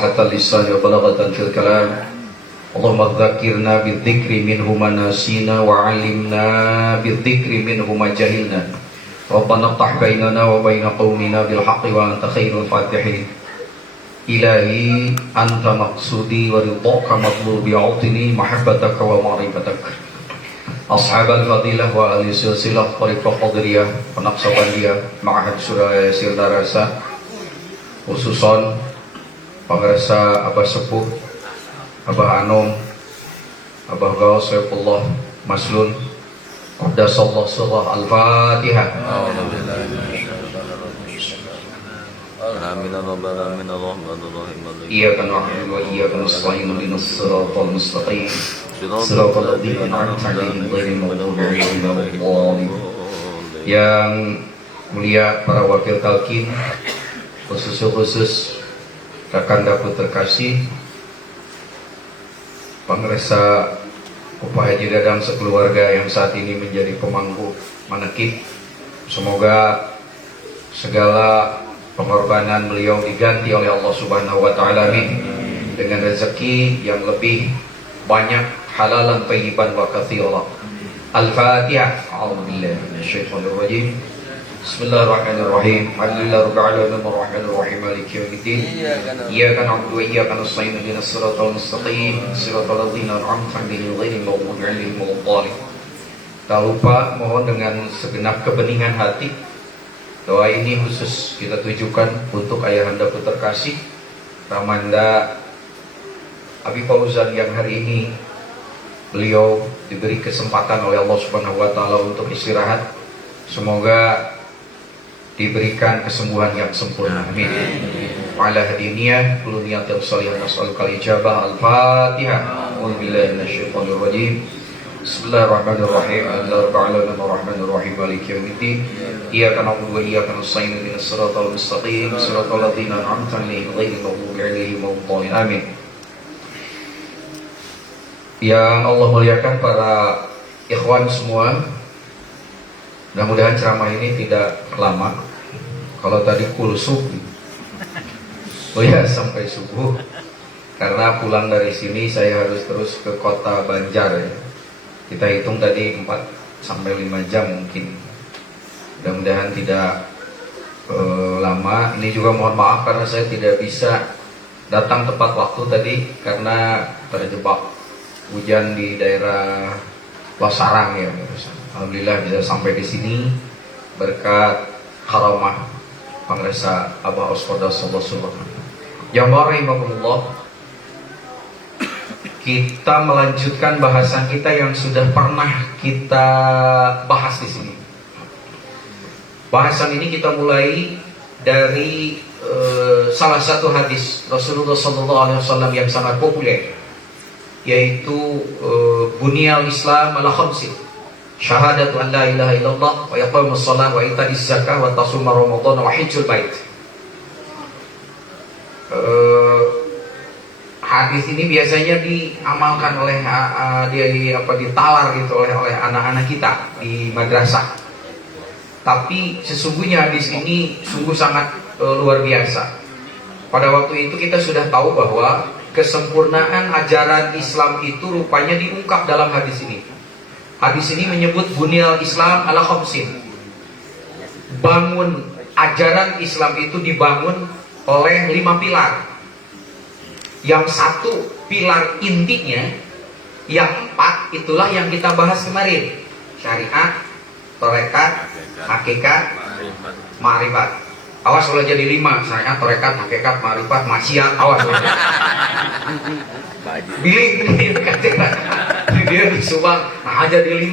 حتى اللسان وبلغة في الكلام اللهم ذكرنا بالذكر منه ما نسينا وعلمنا بالذكر منه ما جهلنا ربنا افتح بيننا وبين قومنا بالحق وأنت خير الفاتحين إلهي أنت مقصودي ورضاك مطلوبي أعطني محبتك ومعرفتك أصحاب الفضيلة وأهل السلسلة طريقة قدرية ونقصبandiyah Ma'had Suraya Sirdarasa khususon pengerasa Abah Sepuh, Abah Anom, Abah Gaus, Saifullah, Maslun, Qaddasallahu sirrah. Al-Fatihah. Iyyaka na'budu wa iyyaka nasta'in ihdinas siratal mustaqim siratal ladzina an'amta 'alaihim ghairil maghdubi 'alaihim waladdallin. Yang mulia para wakil talqin, khusus Kakanda Putra Kasih, pengerasa Upah Haji Dadang sekeluarga yang saat ini menjadi pemangku manakib. Semoga segala pengorbanan beliau diganti oleh Allah Subhanahu wa taala dengan rezeki yang lebih banyak, halalan thayyiban wa katsiran. Al-Fatihah. A'udzubillahi minasyaitonir rajim. Bismillahirrahmanirrahim. Alhamdulillahirabbil alamin arrahmanir rahim maliki yaumiddin. Iyyaka na'budu wa iyyaka nasta'in ihdinas siratal mustaqim siratal ladzina an'amta 'alaihim ghairil maghdubi 'alaihim waladdallin. Tak lupa mohon dengan segenap kebeningan hati, doa ini khusus kita tujukan untuk Ayahanda Putra Kasih Ramanda Abi Fauzan yang hari ini beliau diberi kesempatan oleh Allah Subhanahu wa taala untuk istirahat. Semoga diberikan kesembuhan yang sempurna. Amin. Wa ala hadiniyah kullu niyatin shalihah nas'alukal ijabah. Al-Fatihah. A'udzubillahi minasyaitonir rajim. Bismillahirrahmanirrahim. Alhamdulillahirabbil alamin arrahmanir maliki yaumiddin. Iyyaka na'budu wa iyyaka nasta'in ihdinas siratal mustaqim siratal ladzina an'amta 'alaihim ghairil maghdubi 'alaihim waladdallin. Amin. Yang Allah muliakan para ikhwan semua, mudah-mudahan ceramah ini tidak lama. Kalau tadi kulsuk, oh ya sampai subuh. Karena pulang dari sini saya harus terus ke kota Banjar ya. Kita hitung tadi 4 sampai 5 jam mungkin. Mudah-mudahan tidak lama. Ini juga mohon maaf karena saya tidak bisa datang tepat waktu tadi karena terjebak hujan di daerah Losarang ya. Alhamdulillah bisa sampai di sini berkat karamah pengerasa Abah Osqoda sallallahu. Yang rahimahullah, kita melanjutkan bahasan kita yang sudah pernah kita bahas di sini. Bahasan ini kita mulai dari salah satu hadis Rasulullah SAW yang sangat populer, yaitu Bunyal Islam ala khamsin: syahadatu an la ilaha illallah wa iqamus shalah wa ita'iz zakah wa tasuma ramadan wa hajjul bait. Hadis ini biasanya diamalkan oleh ditalar gitu oleh anak-anak kita di madrasah. Tapi sesungguhnya hadis ini sungguh sangat luar biasa. Pada waktu itu kita sudah tahu bahwa kesempurnaan ajaran Islam itu rupanya diungkap dalam hadis ini. Hadis ini menyebut Bunyal Islam ala khamsin. Bangun ajaran Islam itu dibangun oleh 5 pilar. Yang 1 pilar intinya, yang 4 itulah yang kita bahas kemarin: syariat, tarekat, hakikat, ma'rifat. Awas kalau jadi 5, syariat, tarekat, hakikat, ma'rifat, maksiat, awas. Bilik dia di Subang, nah aja di 5.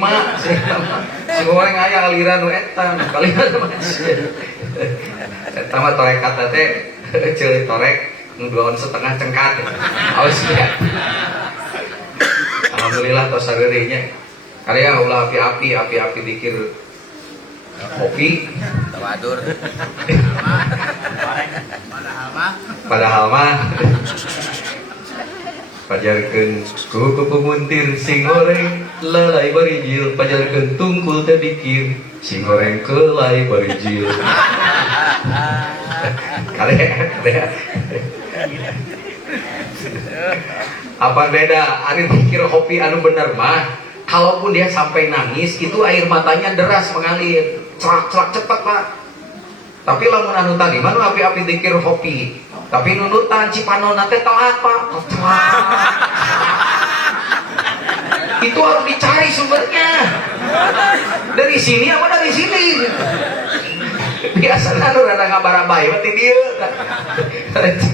Semua yang aya aliran etam, kalian masih. Pertama tarekat teh ceulit torek nu 2,5 cengkat. Awas ya. Alhamdulillah tos sareureunya. Karya ulah api-api dikir kopi tawadur. Padahal mah pajarkeun kuku pemuntir sing goreng lalai barijil, pajarkeun tungkul teh dikir sing goreng kelai barijil. Kalian Apa beda? Ari pikir hopi anu bener mah, kalaupun dia sampai nangis, itu air matanya deras mengalir, celak-celak cepat Pak. Tapi lamun anu tadi, mana api-api dikir hopi, tapi nunutan cipanona teh telat Pak, telat. Itu harus dicari sumbernya. Dari sini apa dari sini? Biasa anu rada ngabarabai mati dieu.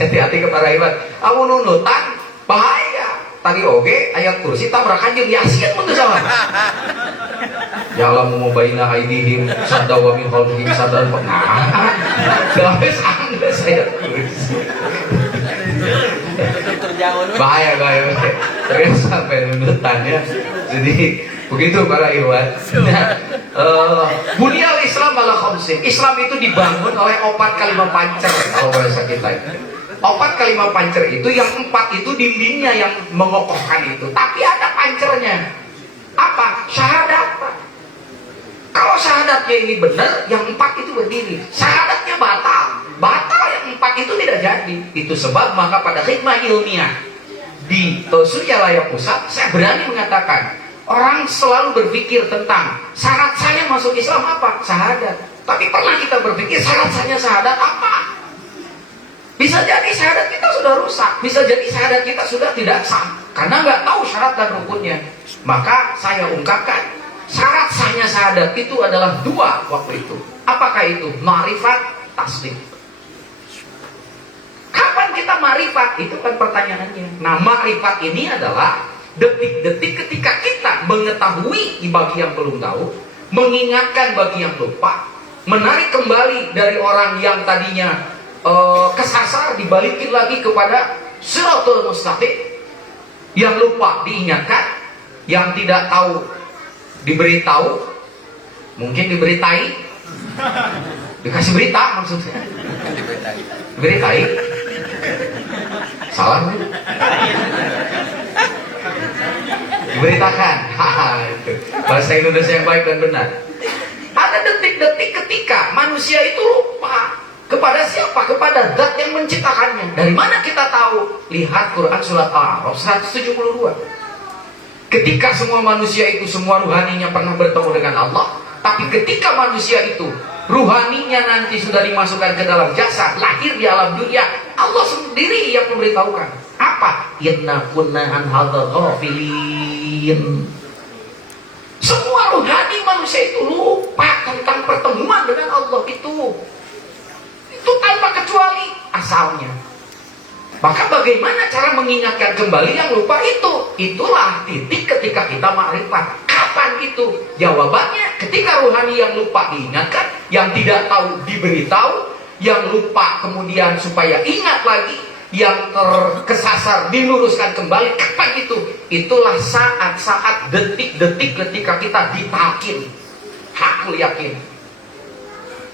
Hati-hati ke para ibadah. Amun nunutan bahaya. Tadi oge ayat kursi tabrakan jeung Yasin mun teu salah. Ya Allah mu baina aidihim sadda wa min khalfihim sadda. Nah. Geus anggeus ayat kursi. Bahaya. Terus sampai nunutannya. Jadi begitu para ikhwan. Bunyal Islam ala khamsin. Islam itu dibangun oleh 4 kalimat pancer kalau bahasa kita. 4 kalimat pancer itu, yang 4 itu dindingnya yang mengokohkan itu. Tapi ada pancernya. Apa? Syahadat Pak. Kalau syahadatnya ini benar, yang 4 itu berdiri. Syahadatnya batal. Batal yang 4 itu tidak jadi. Itu sebab maka pada hikmah ilmiah di Surya Layak Pusat, saya berani mengatakan, orang selalu berpikir tentang syarat saya masuk Islam apa? Syahadat. Tapi pernah kita berpikir syarat saya syahadat apa? Bisa jadi syahadat kita sudah rusak, bisa jadi syahadat kita sudah tidak sah, karena nggak tahu syarat dan rukunnya. Maka saya ungkapkan, syarat sahnya syahadat itu adalah 2 waktu itu. Apakah itu? Ma'rifat, tasdik. Kapan kita ma'rifat? Itu kan pertanyaannya. Nah, ma'rifat ini adalah detik-detik ketika kita mengetahui bagi yang belum tahu, mengingatkan bagi yang lupa, menarik kembali dari orang yang tadinya kesasar, dibalikin lagi kepada siratul mustaqim. Yang lupa diingatkan, yang tidak tahu diberitahu, mungkin diberitai, dikasih berita maksudnya, diberitai, salah kan? Diberitakan. Bahasa Indonesia yang baik dan benar. Ada detik-detik ketika manusia itu lupa kepada siapa? Kepada zat yang menciptakannya. Dari mana kita tahu? Lihat Quran surat Al-A'raf 172. Ketika semua manusia itu, semua ruhaninya pernah bertemu dengan Allah, tapi ketika manusia itu ruhaninya nanti sudah dimasukkan ke dalam jasad, lahir di alam dunia, Allah sendiri yang memberitahukan. Apa? Inna kunna an hadzal ghafilin. Semua ruhani manusia itu lupa tentang pertemuan dengan Allah itu. Itu tanpa kecuali asalnya. Maka bagaimana cara mengingatkan kembali yang lupa itu? Itulah titik ketika kita ma'rifat. Kapan itu? Jawabannya ketika ruhani yang lupa diingatkan, yang tidak tahu diberitahu, yang lupa kemudian supaya ingat lagi, yang terkesasar diluruskan kembali. Kapan itu? Itulah saat-saat, detik-detik ketika kita ditalkin hakul yakin.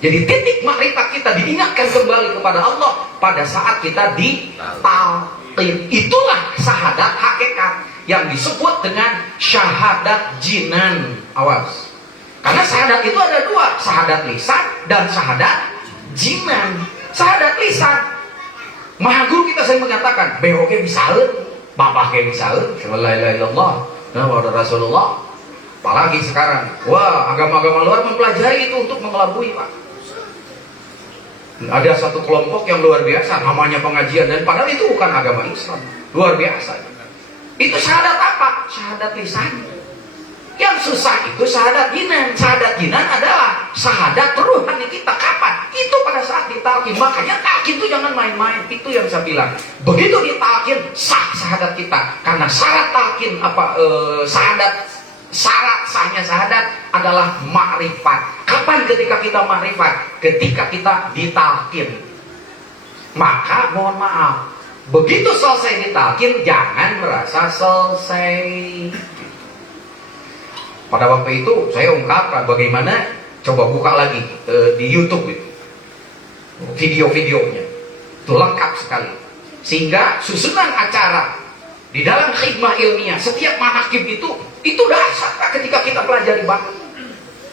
Jadi titik makrifat kita diingatkan kembali kepada Allah pada saat kita ditalqin. Itulah syahadat hakikat yang disebut dengan syahadat jinan. Awas. Karena syahadat itu ada 2, syahadat lisan dan syahadat jinan. Syahadat lisan, maha guru kita sering mengatakan, behoke misalnya, bapak ke misalnya, la ilaha illallah, Muhammad Rasulullah. Apalagi sekarang, wah, agama-agama luar mempelajari itu untuk mengelabui, Pak. Ada satu kelompok yang luar biasa, namanya pengajian, dan padahal itu bukan agama Islam. Luar biasa. Itu syahadat apa? Syahadat lisan. Yang susah itu syahadat jinan. Syahadat jinan adalah syahadat ruhani kita. Kapan? Itu pada saat ditalkin. Makanya talkin itu jangan main-main. Itu yang saya bilang. Begitu ditalkin, sah syahadat kita. Karena syarat talkin syarat sahnya syahadat adalah ma'rifat. Kapan ketika kita ma'rifat? Ketika kita ditalkin. Maka mohon maaf, begitu selesai ditalkin, jangan merasa selesai. Pada waktu itu saya ungkapkan bagaimana, coba buka lagi di YouTube itu, video-videonya itu lengkap sekali. Sehingga susunan acara di dalam khidmah ilmiah, setiap manakib itu dahsyat ketika kita pelajari banget.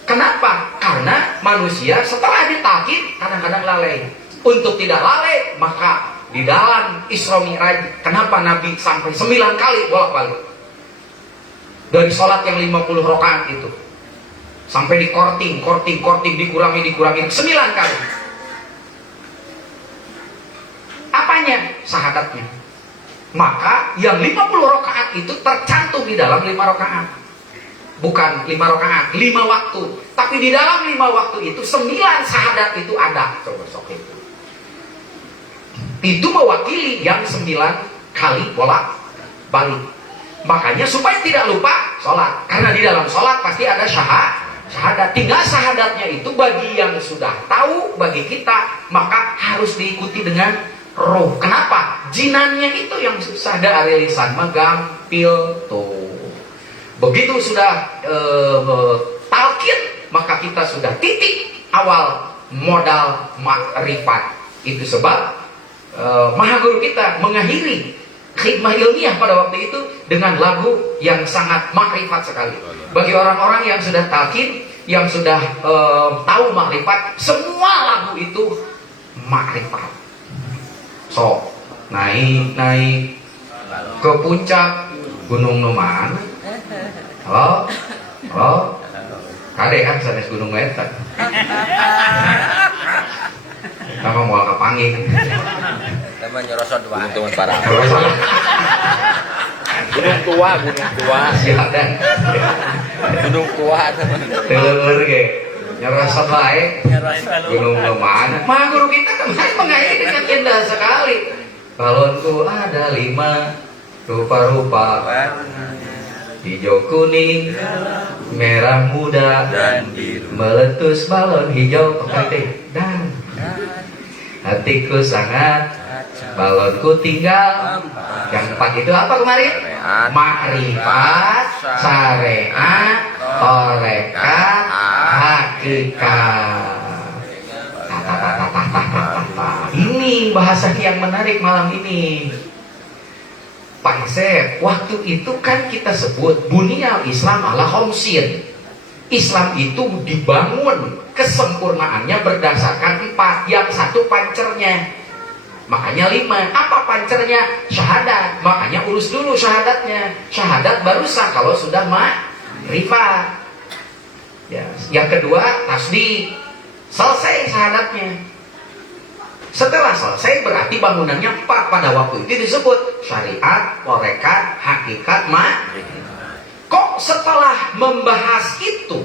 Kenapa? Karena manusia setelah ditalkin kadang-kadang lalai. Untuk tidak lalai, maka di dalam Isra Mi'raj. Kenapa Nabi sampai 9 kali bolak-balik dari sholat yang 50 rakaat itu, sampai di korting dikurangi 9 kali. Apanya? Syahadatnya. Maka yang 50 rakaat itu tercantum di dalam 5 rakaat. Bukan 5 rakaat, 5 waktu. Tapi di dalam 5 waktu itu 9 syahadat itu ada. Coba sok itu. Itu mewakili yang 9 kali bolak-balik. Makanya supaya tidak lupa sholat. Karena di dalam sholat pasti ada syahadat. Tinggal syahadatnya itu bagi yang sudah tahu, bagi kita, maka harus diikuti dengan roh. Kenapa? Jinannya itu yang susah. Ada lisan magampil tuh. Begitu sudah talqin, maka kita sudah titik awal modal makrifat. Itu sebab Maha Guru kita mengakhiri khidmah ilmiah pada waktu itu dengan lagu yang sangat makrifat sekali. Bagi orang-orang yang sudah talqin, yang sudah tahu makrifat, semua lagu itu makrifat. So, naik ke puncak Gunung Numan. Halo, kade kan sanes gunung eta. Kamu mau ke Pangi? Teman nyerosot dua. Teman parah. Gunung tua. Silakan. Gunung tua teman. Telur ge. Nyerosot bae. Gunung mana? Maha Guru kita kemarin mengakhiri dengan indah sekali. Balonku ada 5 rupa-rupa. Hijau kuning, merah muda, Dan biru. meletus balon hijau dan hatiku sangat, balonku tinggal. Yang 4 itu apa kemarin? Makrifat, syariat, tarekat, hakikat. Ini bahasa yang menarik malam ini, Pak Yosef. Waktu itu kan kita sebut Bunyal Islam ala khamsin. Islam itu dibangun kesempurnaannya berdasarkan 4. Yang 1 pancernya, makanya 5. Apa pancernya? Syahadat. Makanya urus dulu syahadatnya. Syahadat baru sah kalau sudah makrifat. Ya. Yang kedua tasdik. Selesai syahadatnya. Setelah selesai berarti bangunannya 4. Pada waktu itu disebut syariat, tarekat, hakikat, Kok setelah membahas itu,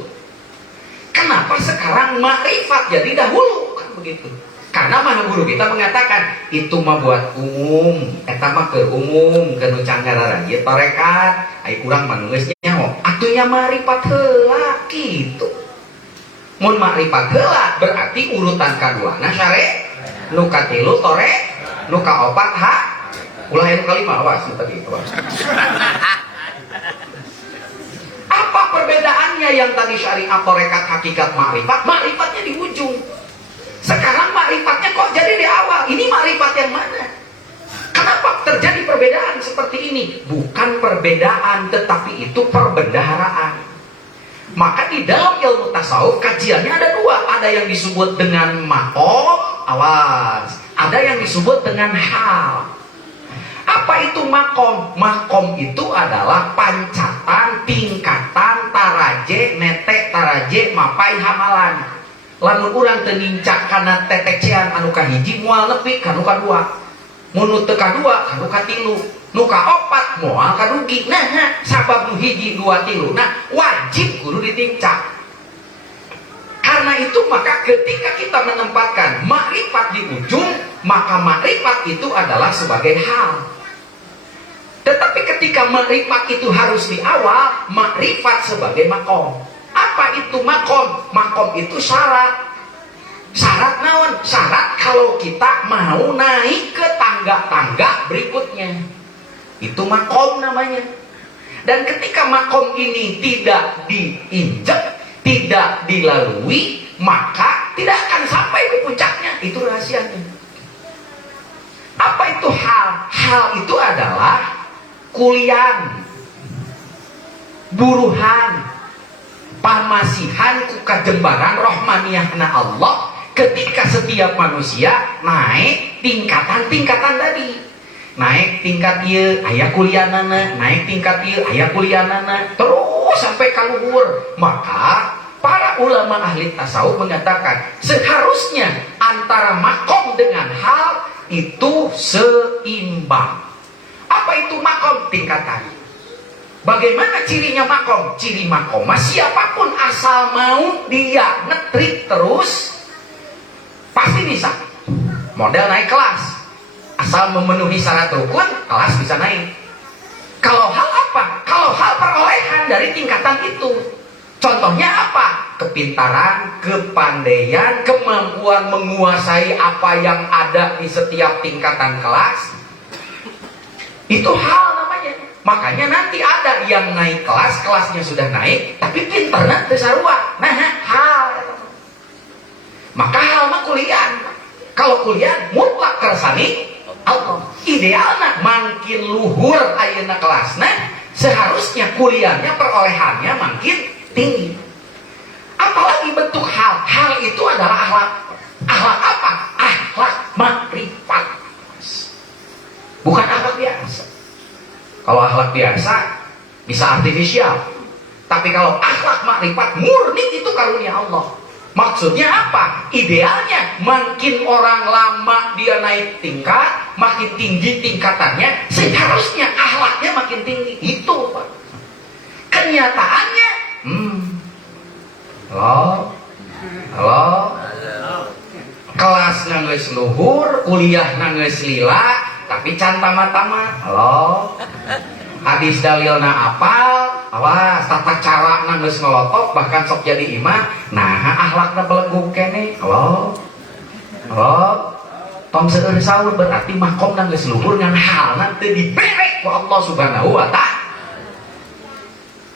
kenapa sekarang makrifat jadi dahulu? Kan begitu. Karena Maha Guru kita mengatakan itu mah buat umum, eta mah ke umum, ke nu canggara ieu tarekat, ai kurang mah geus nyaho. Atunya makrifat heula kitu. Mun makrifat heula berarti urutan kaduana syare, nu katilu tore, nu kaopat ulah nu kalima awas nu tadi awas. Apa perbedaannya yang tadi syariat, tarekat, hakikat, makrifat? Makrifatnya di ujung. Sekarang makrifatnya kok jadi di awal. Ini makrifat yang mana? Kenapa terjadi perbedaan seperti ini? Bukan perbedaan, tetapi itu perbendaharaan. Maka di dalam ilmu tasawuf kajiannya ada 2. Ada yang disebut dengan makom, awas. Ada yang disebut dengan hal. Apa itu makom? Makom itu adalah pancatan, tingkatan, taraje, netek, taraje, mapai, hamalan. Lamun urang teu nincak kana tetecean anu kahiji moal nepi ka nu kadua. Mun nu teu kadua ka nu katilu. Nu kaopat moal kadugi. Nah, sabab nu hiji, 2, 3. Nah, wajib kudu ditincak. Karena itu maka ketika kita menempatkan makrifat di ujung, maka makrifat itu adalah sebagai hal. Tetapi ketika makrifat itu harus di awal, makrifat sebagai makom. Apa itu makom? Makom itu syarat. Syarat naon? Syarat kalau kita mau naik ke tangga-tangga berikutnya. Itu makom namanya. Dan ketika makom ini tidak diinjak, tidak dilalui, maka tidak akan sampai ke puncaknya. Itu rahasianya. Apa itu hal? Hal itu adalah kulian, buruhan, pamasihan ku kajembaran rohmaniyahna Allah ketika setiap manusia naik tingkatan-tingkatan tadi. Naik tingkat ieu aya kuliahna, naik tingkat ieu aya kuliahna, terus sampai ka luhur. Maka para ulama ahli tasawuf mengatakan seharusnya antara makom dengan hal itu seimbang. Apa itu makom? Tingkatan. Bagaimana cirinya makom? Ciri makom, siapapun asal mau dia ngetrik terus pasti bisa. Model naik kelas, asal memenuhi syarat rukun, kelas bisa naik. Kalau hal apa? Kalau hal perolehan dari tingkatan itu. Contohnya apa? Kepintaran, kepandaian, kemampuan menguasai apa yang ada di setiap tingkatan kelas. Itu hal namanya. Makanya nanti ada yang naik kelas, kelasnya sudah naik, tapi pinternya teu sarua. Nah, hal. Maka hal mah kuliah. Kalau kuliah mutlak kersani Allah. Idealna makin luhur ayeuna kelasna, seharusnya kuliahnya perolehannya makin tinggi. Apalagi bentuk hal. Hal itu adalah akhlak. Akhlak apa? Akhlak makrifat. Bukan akhlak biasa. Kalau akhlak biasa bisa artifisial. Tapi kalau akhlak makrifat murni itu karunia Allah. Maksudnya apa? Idealnya makin orang lama dia naik tingkat, makin tinggi tingkatannya, seharusnya akhlaknya makin tinggi. Itu Pak. Kenyataannya halo kelas geus luhur, kuliah geus lila, tapi can tamat-tamat. Halo hadis dalilna apal, awas tata cara geus ngolotok, bahkan sok jadi imam. Nah akhlakna belenggu kene. Halo tong seueur saur berarti makomna geus luhur ngan halna teu diberek ku Allah Subhanahu wa ta'ala.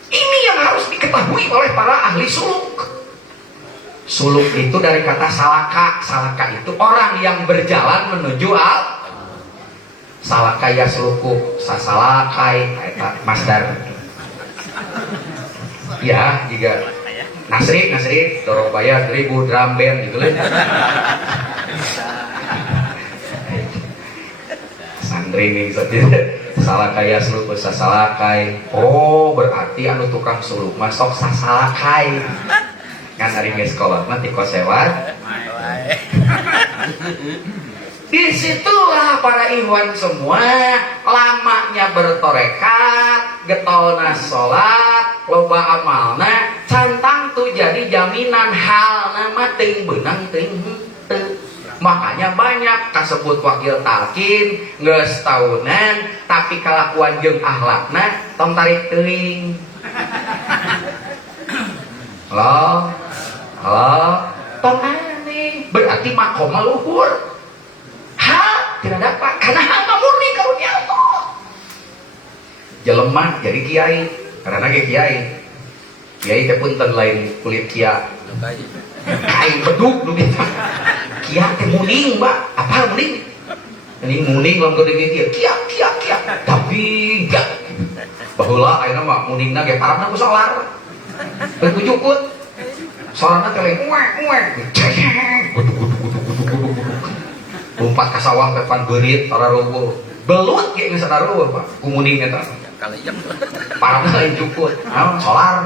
Ini yang harus diketahui oleh para ahli suluk. Suluk itu dari kata salaka. Salaka itu orang yang berjalan menuju al. Salaka ya suluku sasalakai masdar. Ya, jika Nasri Dorobaya 1000 drum band gitu lah. Santri nih saja. Salakaya suluk sasalakai. Oh, berarti anu tukang suluk masuk sasalakai. Kan hari sekolah nanti kosewat. Disitulah para ikhwan semua lamanya bertorekat, getolna sholat, loba amalna, cantang tuh jadi jaminan hal nama ting benang ting henteu. Makanya banyak kasebut wakil talkin geus tahunan tapi kalakuan jeung akhlakna tong tarik teuing. Halo tong aneh berarti makom luhur. Hal tidak dapat karena hal murni karunia Allah. Jelema jadi kiai karena kiai teh punten lain kulit kia. Kain beduk nu gitu. Kia teh muning, Mbak. Apa muning? Ini muning lamun gede kia. Tapi enggak. Baheula ayeuna mah muningna ge parabna ku solar. Teu kujukut. Solarna teh lain uek. Lompat ka sawah teh pan beurit tararueuh. Belut ge geus tararueuh, Pak. Ku muning eta. Parabna lain jukut. Naon solar.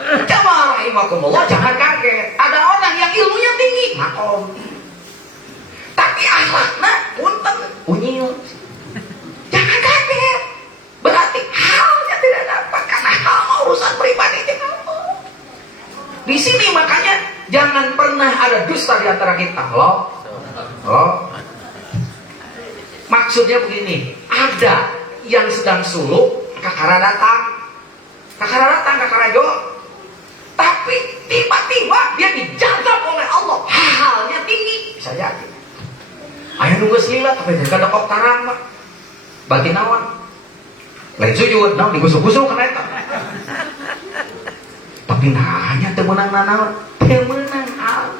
Coba rahimakumullah, jangan kaget. Ada orang yang ilmunya tinggi, makom. Tapi akhlaknya punten, unyil. Jangan kaget. Berarti halnya tidak dapat karena hal urusan pribadi dengan Allah. Di sini makanya jangan pernah ada dusta di antara kita. Loh. Maksudnya begini, ada yang sedang suluk, kakara datang, kakarajo. Tapi tiba-tiba dia dijaga oleh Allah, halnya tinggi, bisa jadi. Ayo nunggu selilat, tapi dia dekok tarang, Pak. Batin nawan, lain sujud, nawan digusuk-gusuk kena itu. Tapi nanya temenang nawan, temenang hal.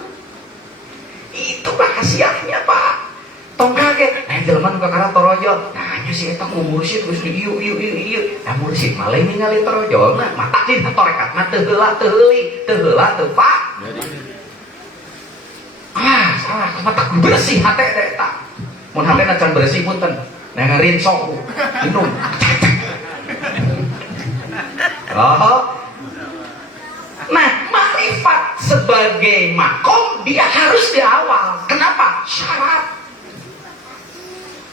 Itu rahasianya, Pak. Tong kaget, jelema nu kakara torojo, nanya si eta ku mursyid geus ieu. Da mursyid mah lain ningali torojona, mata dina torekat mah teu heula teu Pak. salah matak bersih hati eta mun hati can bersih punten nah ngarinsok minum nah makrifat sebagai makom dia harus di awal. Kenapa? Syarat.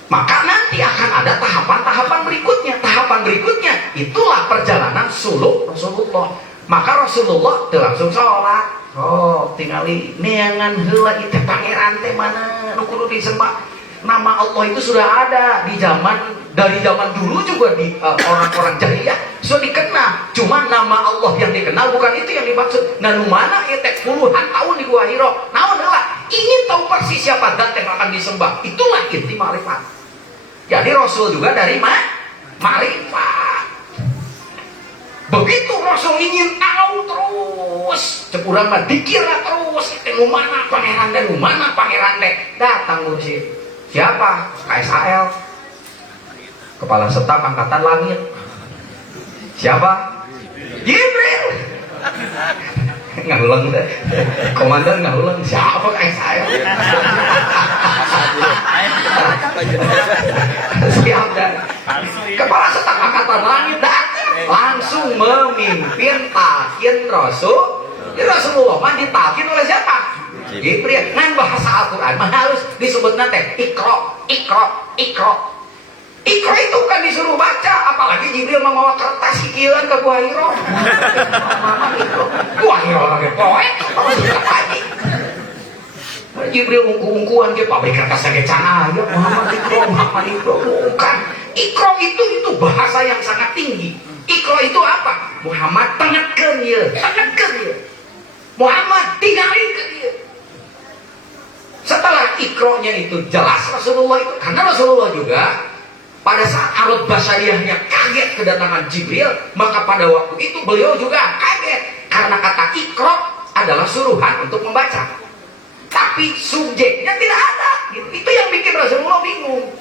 Maka nanti akan ada tahapan-tahapan berikutnya. Tahapan berikutnya itulah perjalanan suluk Rasulullah. Maka Rasulullah teu langsung sholat. Oh, tingali neangan heula ieu teh pangeran teh mana nu kudu disembah. Nama Allah itu sudah ada dari zaman dulu juga di orang-orang jahiliyah sudah dikenal. Cuma nama Allah yang dikenal bukan itu yang dimaksud. Nah, mana ieu teh puluhan tahun di Gua Hiro. Naon heula? Ingin tahu persis siapa zat yang akan disembah. Itulah inti makrifat. Jadi Rasul juga dari makrifat. Begitu Rasul ingin tahu terus, cek urang mah dikira terus nu mana pangeran teh, nu mana pangeran teh. Datang ngurusin. Siapa? KSAL. Kepala Staf Angkatan Langit. Siapa? Jibril. Ngahulang deh. Komandan ngahulang. Siapa KSAL? Siap dan Kepala Staf Angkatan Langit datang langsung memimpin talqin Rasulullah mah ditalqin oleh siapa? Jibril. Ngan bahasa Al-Quran mah harus disebut nate Iqra itu kan disuruh baca, apalagi Jibril membawa kertas kikiran ke Gua Hiro. Gua Hiro lagi poek Jibril ungku-ungkuan ke pabrik kertas lagi cana aja Muhammad Iqra bukan. Iqra itu bahasa yang sangat tinggi. Iqra itu apa? Muhammad tengetkeun ieu. Muhammad tinggalin ke dia. Setelah ikronya itu jelas Rasulullah itu, karena Rasulullah juga pada saat arut basyariahnya kaget kedatangan Jibril, maka pada waktu itu beliau juga kaget karena kata ikro adalah suruhan untuk membaca, tapi subjeknya tidak ada. Itu yang bikin Rasulullah bingung.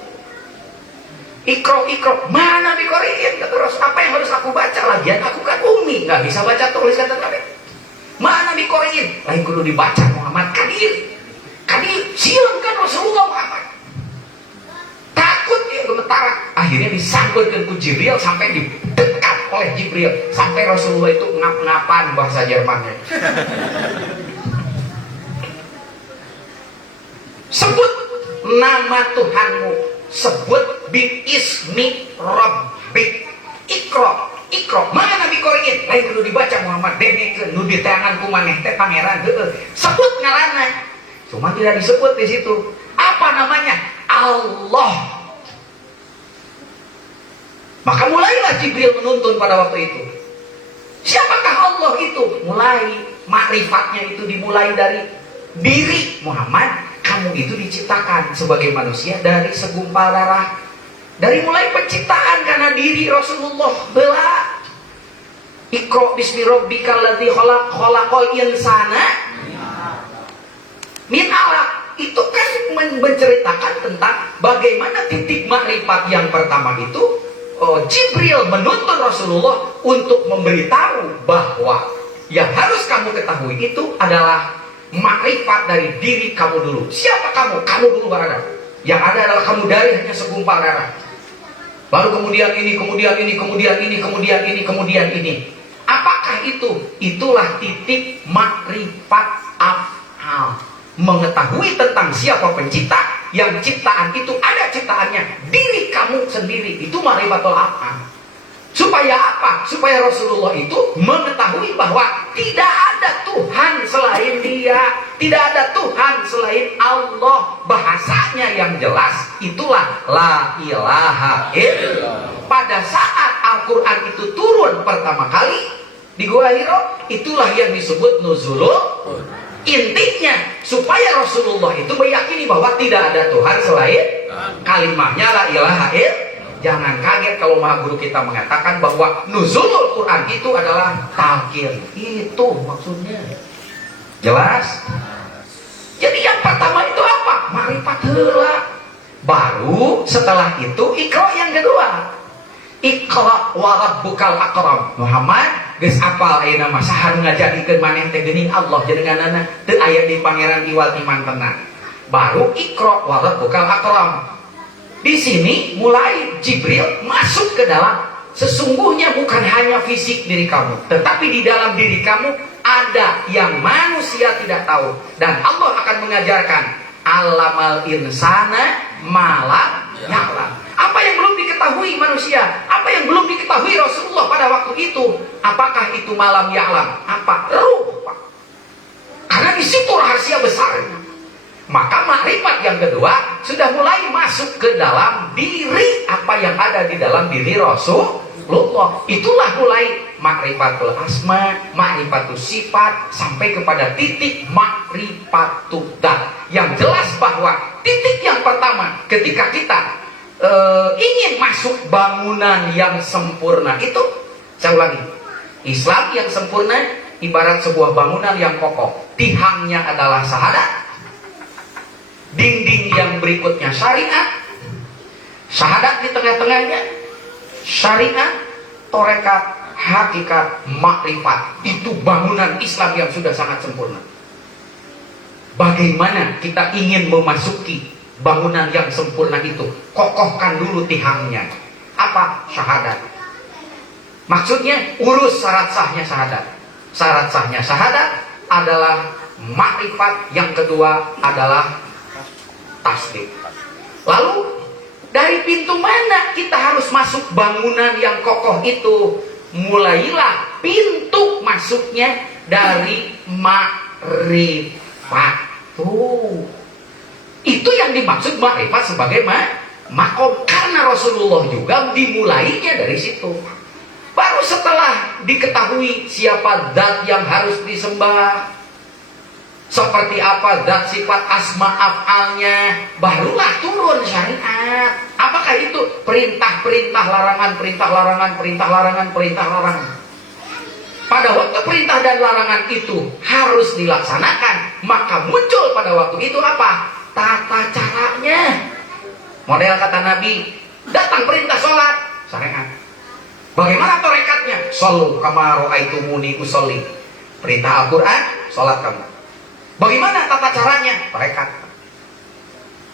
Ikro mana dikorein? Kata Rasul, apa yang harus aku baca? Lagian aku kan umi, nggak bisa baca tulis kata Nabi. Mana dikorein? Lain kudu dibaca Muhammad kadir siang kan Rasulullah Muhammad takut dia gemetar, akhirnya disangkutkan ke Jibril sampai didekat oleh Jibril sampai Rasulullah itu ngap-ngapan bahasa Jermannya. Sebut nama Tuhanmu, sebut ismi rabbik. Ikro mana Nabi Korein lain kudu dibaca Muhammad dengekeun nu di tangan ku maneh teh pangeran heueuh sebut ngaranna. Cuma tidak disebut di situ. Apa namanya? Allah. Maka mulailah Jibril menuntun pada waktu itu. Siapakah Allah itu? Mulai makrifatnya itu dimulai dari diri Muhammad. Kamu itu diciptakan sebagai manusia dari segumpal darah. Dari mulai penciptaan karena diri Rasulullah bela. Iqra bismi rabbikal ladzi khalaqal insana min alaq. Itu kan menceritakan tentang bagaimana titik makrifat yang pertama itu Jibril menuntun Rasulullah untuk memberitahu bahwa yang harus kamu ketahui itu adalah makrifat dari diri kamu dulu. Siapa kamu? Kamu dulu berada. Yang ada adalah kamu dari hanya segumpal darah. Baru kemudian ini. Apakah itu? Itulah titik makrifat af'al. Mengetahui tentang siapa pencipta, yang ciptaan itu ada ciptaannya diri kamu sendiri, itu ma'rifatul af'al. Supaya apa? Supaya Rasulullah itu mengetahui bahwa tidak ada Tuhan selain Dia, tidak ada Tuhan selain Allah. Bahasanya yang jelas itulah la ilaha illallah. Pada saat Al-Quran itu turun pertama kali di Gua Hiro, itulah yang disebut nuzulul. Intinya supaya Rasulullah itu meyakini bahwa tidak ada Tuhan selain kalimahnya la ilaha illallah. Jangan kaget kalau maha guru kita mengatakan bahwa nuzulul Quran itu adalah talqin. Itu maksudnya. Jelas? Jadi yang pertama itu apa? Ma'rifat heula. Baru setelah itu Iqra yang kedua. Iqra wa rabbukal akram. Muhammad geus apal ayeuna mah saha ngajadikeun maneh teh geuning Allah jenenganana teu aya di pangeran iwal iman tenang. baru Iqra wa rabbukal akram. Di sini mulai Jibril masuk ke dalam, sesungguhnya bukan hanya fisik diri kamu, tetapi di dalam diri kamu ada yang manusia tidak tahu, dan Allah akan mengajarkan alamal insana malam ya'lam. Apa yang belum diketahui manusia, apa yang belum diketahui Rasulullah pada waktu itu, apakah itu malam ya'lam? Apa? Ruh, Pak. Karena di situ rahasia besarnya. Maka makrifat yang kedua sudah mulai masuk ke dalam diri, apa yang ada di dalam diri Rasulullah. Itulah mulai makrifatul asma, makrifatul sifat, sampai kepada titik makrifatul dzat. Yang jelas bahwa titik yang pertama ketika kita ingin masuk bangunan yang sempurna itu, saya ulangi, Islam yang sempurna ibarat sebuah bangunan yang kokoh. Tihangnya adalah syahadat, dinding yang berikutnya syariat, syahadat di tengah-tengahnya, syariat, torekat, hakikat, makrifat. Itu bangunan Islam yang sudah sangat sempurna. Bagaimana kita ingin memasuki bangunan yang sempurna itu? Kokohkan dulu tihangnya. Apa? Syahadat. Maksudnya urus syarat sahnya syahadat. Syarat sahnya syahadat adalah makrifat, yang kedua adalah tasdik. Lalu dari pintu mana kita harus masuk bangunan yang kokoh itu? Mulailah pintu masuknya dari makrifat. Itu yang dimaksud makrifat sebagai makom, karena Rasulullah juga dimulainya dari situ. Baru setelah diketahui siapa zat yang harus disembah, seperti apa zat sifat asma af'alnya, barulah turun syariat. Apakah itu? Perintah-perintah larangan, perintah larangan, perintah larangan, perintah larangan. Pada waktu perintah dan larangan itu harus dilaksanakan, maka muncul pada waktu itu apa? Tata caranya. Model kata Nabi, datang perintah sholat, syariat. Bagaimana torekatnya? Shollu kama ra'aitumuni usolli. Perintah Al-Quran, sholat kamu. Bagaimana tata caranya? Torekat.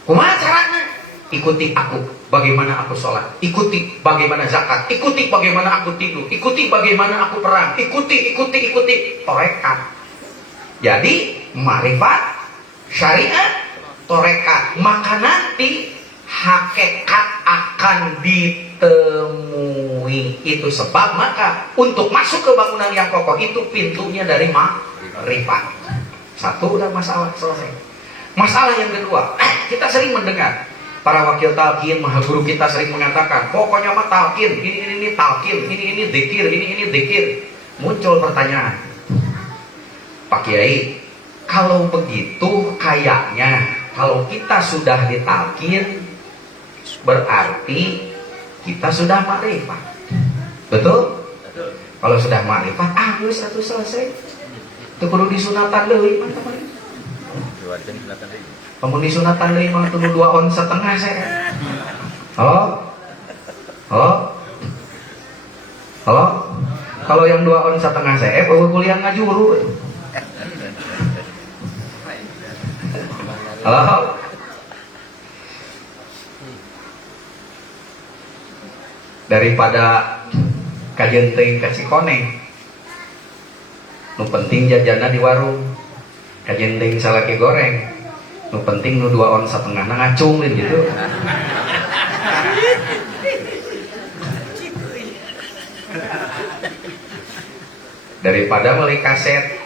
Kumaha caranya? Ikuti aku, bagaimana aku sholat. Ikuti bagaimana zakat. Ikuti bagaimana aku tidur. Ikuti bagaimana aku perang. Ikuti. Torekat. Jadi, marifat, syariat, torekat. Maka nanti hakikat akan ditemui. Itu sebab maka untuk masuk ke bangunan yang kokoh itu pintunya dari marifat. Satu udah masalah selesai. Masalah yang kedua, kita sering mendengar para wakil talqin, maha guru kita sering mengatakan, pokoknya mah talqin, ini talqin, ini dzikir, ini dzikir. Muncul pertanyaan, Pak Kiai, kalau begitu kayaknya kalau kita sudah ditalqin berarti kita sudah makrifat. Betul? Kalau sudah makrifat, geus atuh selesai. Teu kudu disunatan deui mah teman. Pamun disunatan deui mah kudu 2 ons setengah saya. Halo? Kalau yang 2 ons setengah saya kuliah ngajuru. Halo? Daripada kajian teuing ka Cikoneng, nu penting jajanna di warung, kajian teuing salaki goreng, nu penting nu 2 ons setengah ngacungin gitu. Daripada meuli kaset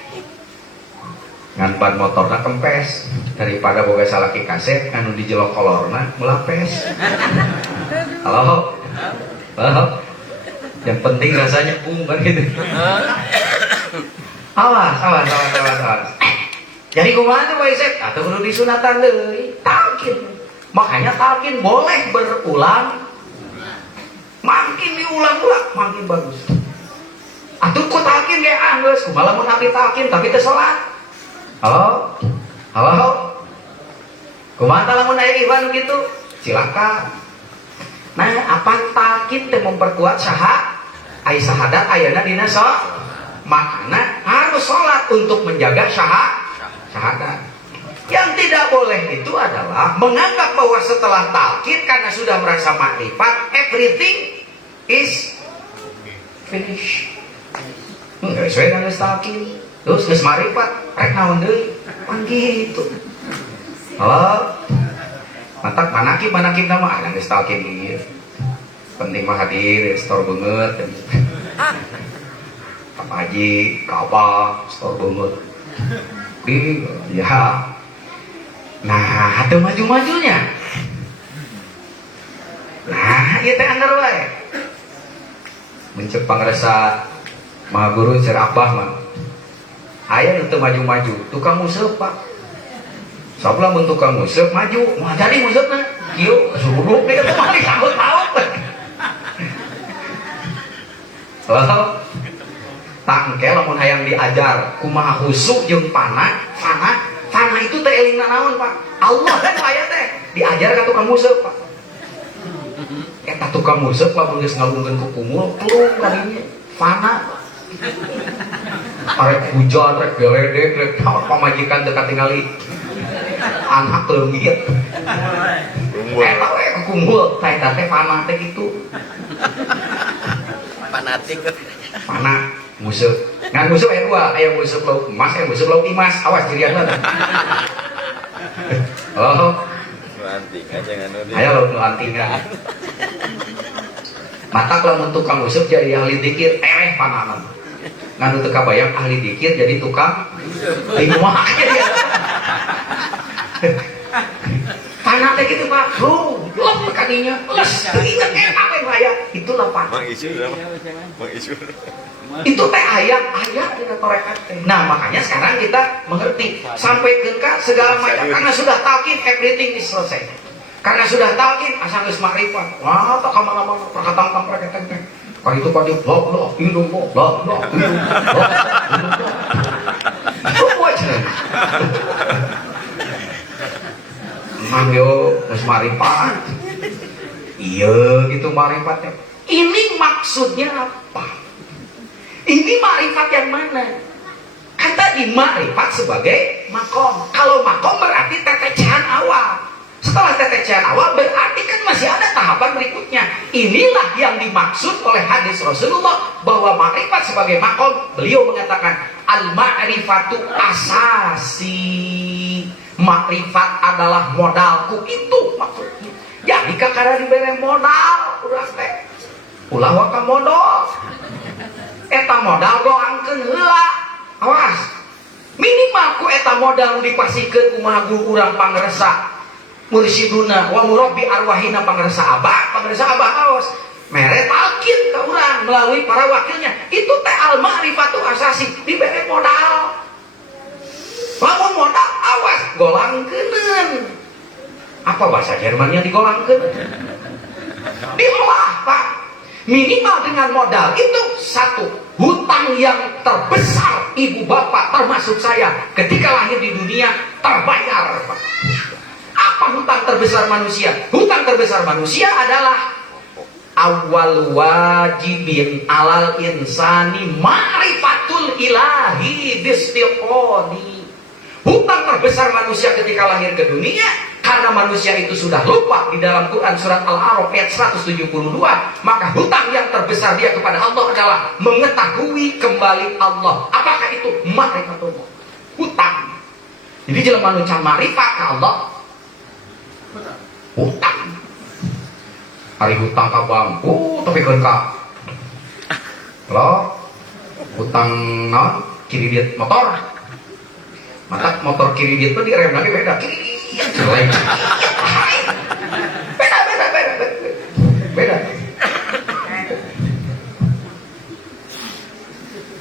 ngan ban motorna kempes, daripada boga salaki kaset anu dijelok kolorna melapes. Halo? Yang penting rasanya kan gitu. Awas. Jadi kumaha Pak Isep? Atuh kudu disunatan deui, talqin. Makanya talqin boleh berulang. Makin diulang-ulang makin bagus. Atuh ku talqin ge geus kumaha lamun abdi talqin tapi teu salat. Halo? Kumaha lamun aya iwan gitu? Silakan. Nah, apa talqin teh memperkuat syahadat ayana dina makana harus sholat untuk menjaga syahadat. Yang tidak boleh itu adalah menganggap bahwa setelah talqin karena sudah merasa makrifat, everything is finish. Enggak sesuai dengan talqin. Terus geus makrifat, rek naon deui? Pan gitu. Halo. Matak manakib nama ada geus talqin ieu. Penting mah hadir, store banget. Pak Haji, Ka'bah, store banget. Ya. Nah, ada maju-majunya. Nah, ieu teh anger wae. Mencep pangresa Maha Guru Sir Abah mah. Aya nu teu maju-maju, tukang museup, Pak. Sabla mun tukang museup maju, moal jadi museupna. Kieu suruh dia teh mah disambut-sambut. Halo. Tangke lamun hayang diajar kumaha khusyuk jeung fana itu teh elingna naon, Pak? Allah kan aya teh diajar ka tukang museup, Pak. Eta tukang museup lamun geus ngalungkeun ku kumul, plung kadinya fana. Arek hujan, rek geledek, rek pamajikan teu katingali anak leungit. Eta we ku kumul, eta teh fana teh kitu. Fanatik. Fana museup. Ngan museup aya dua, aya museup lauk emas, aya museup lauk imas. Awas cirianna. Oh. Anting aja nganu dia. Aya lauk nu antingan. Matak lamun tukang museup jadi ahli dzikir, pananan. Nganu teu kabayang ahli dzikir jadi tukang lingwah. Panah teh gitu, Pak. Lop kadinya. Leus inget apa aya. Itulah panah. Mang Isyur. Itu teh aya dina torekat teh. Nah, makanya sekarang kita mengerti sampai ke segala macam karena sudah talqin everything is selesai. Karena sudah talqin asal geus makrifat. Wah, tak kamana-mana perkataan perkataan teh. Kali itu pada blok indung blok. Apa aja. Mang yo geus marifat. Iya gitu marifatnya. Ini maksudnya apa? Ini marifat yang mana? Kan tadi marifat sebagai makom. Kalau makom berarti tetecehan awal. Setelah tetecehan awal berarti kan masih ada tahapan berikutnya. Inilah yang dimaksud oleh hadis Rasulullah bahwa marifat sebagai makom. Beliau mengatakan al-ma'rifatu asasi. Makrifat adalah modalku, itu maksudnya. Jadi kakara diberi modal, udah teh. Ulah waka modal. Eta modal goangkeun heula. Awas. Minimal ku eta modal dipasikeun kumaha guru urang pangresa. Mursyiduna wa murabbi arwahina pangresa abah awas. Mere talqin ka urang melalui para wakilnya. Itu teh al-ma'rifatu asasi, diberi modal. Lamun modal awas golangkeuneun. Apa bahasa Jermannya digolangkeun? Diolah, Pak. Minimal dengan modal itu satu, hutang yang terbesar ibu bapak termasuk saya ketika lahir di dunia terbayar, Pak. Apa hutang terbesar manusia? Hutang terbesar manusia adalah awal wajibin alal insani ma'rifatul ilahi bistiqoni. Hutang terbesar manusia ketika lahir ke dunia karena manusia itu sudah lupa di dalam Quran surat Al-A'raf ayat 172, maka hutang yang terbesar dia kepada Allah adalah mengetahui kembali Allah. Apakah itu ma'rifatullah? Hutang. Jadi jelema nu can ma'rifat ka Allah hutang. Hari hutang ka bank, tapi keun ka lo hutang naon? Kiri diet motor. Mata motor kiri diet tuh di rem lagi beda. Beda.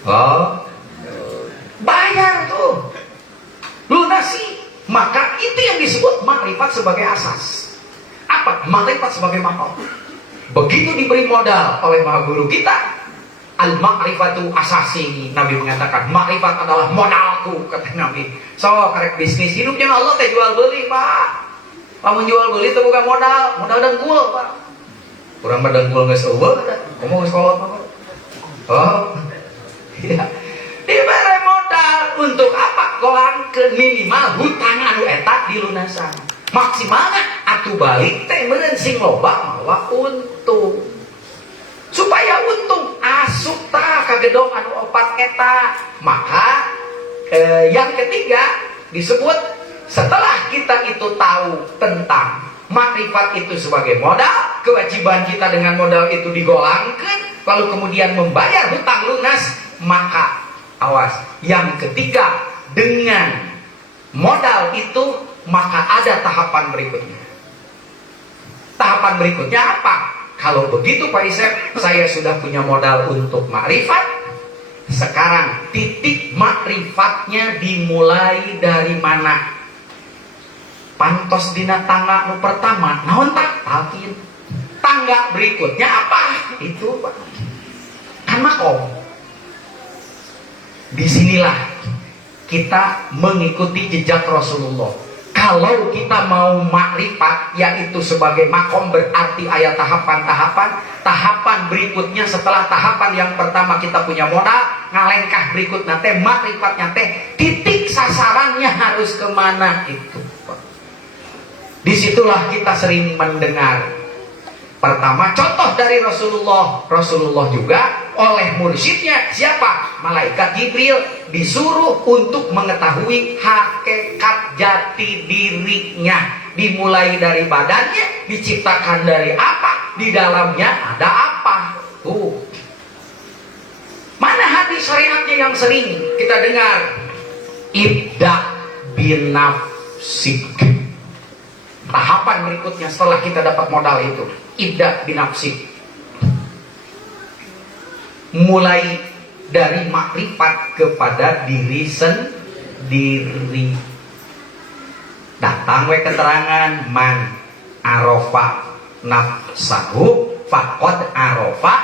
Oh, bayar tuh, lunasi. Maka itu yang disebut makrifat sebagai asas. Apa? Makrifat sebagai makom. Begitu diberi modal oleh Maha Guru kita, al-ma'rifatu asasi. Nabi mengatakan makrifat adalah modalku, kata Nabi. So, karek bisnis hidupnya Allah teh jual beli, Pak. Kamu jual beli itu bukan modal dengkul, Pak. Kurang berdengkul geus eueuh da. Komo geus kolot, Pak. Oh. Iya. Diberi modal untuk apa? Golangkeun. lunasakeun minimal hutang anu eta dilunasan. Maksimalna atuh balik teh meureun sing loba mawa untung. Supaya untung asup tah ka gedong anu opat eta. Maka yang ketiga disebut setelah kita itu tahu tentang makrifat itu sebagai modal, kewajiban kita dengan modal itu digolangkan, lalu kemudian membayar hutang lunas, maka awas, yang ketiga dengan modal itu maka ada tahapan berikutnya. Tahapan berikutnya apa? Kalau begitu Pak Isep, saya sudah punya modal untuk makrifat. Sekarang titik makrifatnya dimulai dari mana? Pantos dina tangga nu pertama, naon tak talkin. Tangga berikutnya apa? Itu Pak. Kan makom. Disinilah kita mengikuti jejak Rasulullah. Kalau kita mau makrifat, yaitu sebagai makom, berarti ayat tahapan-tahapan. Tahapan berikutnya setelah tahapan yang pertama kita punya modal, ngalengkah berikutnya teh makrifatnya teh titik sasarannya harus kemana itu. Disitulah kita sering mendengar. Pertama, contoh dari Rasulullah. Rasulullah juga oleh mursyidnya siapa? Malaikat Jibril disuruh untuk mengetahui hakikat jati dirinya. Dimulai dari badannya, diciptakan dari apa? Di dalamnya ada apa? Tuh. Mana hadis syariatnya yang sering kita dengar? Ibda binafsik. Tahapan berikutnya setelah kita dapat modal itu, ibda binafsik. Mulai dari makrifat kepada diri sendiri. Datang we keterangan man arofa nafsahu faqad arofa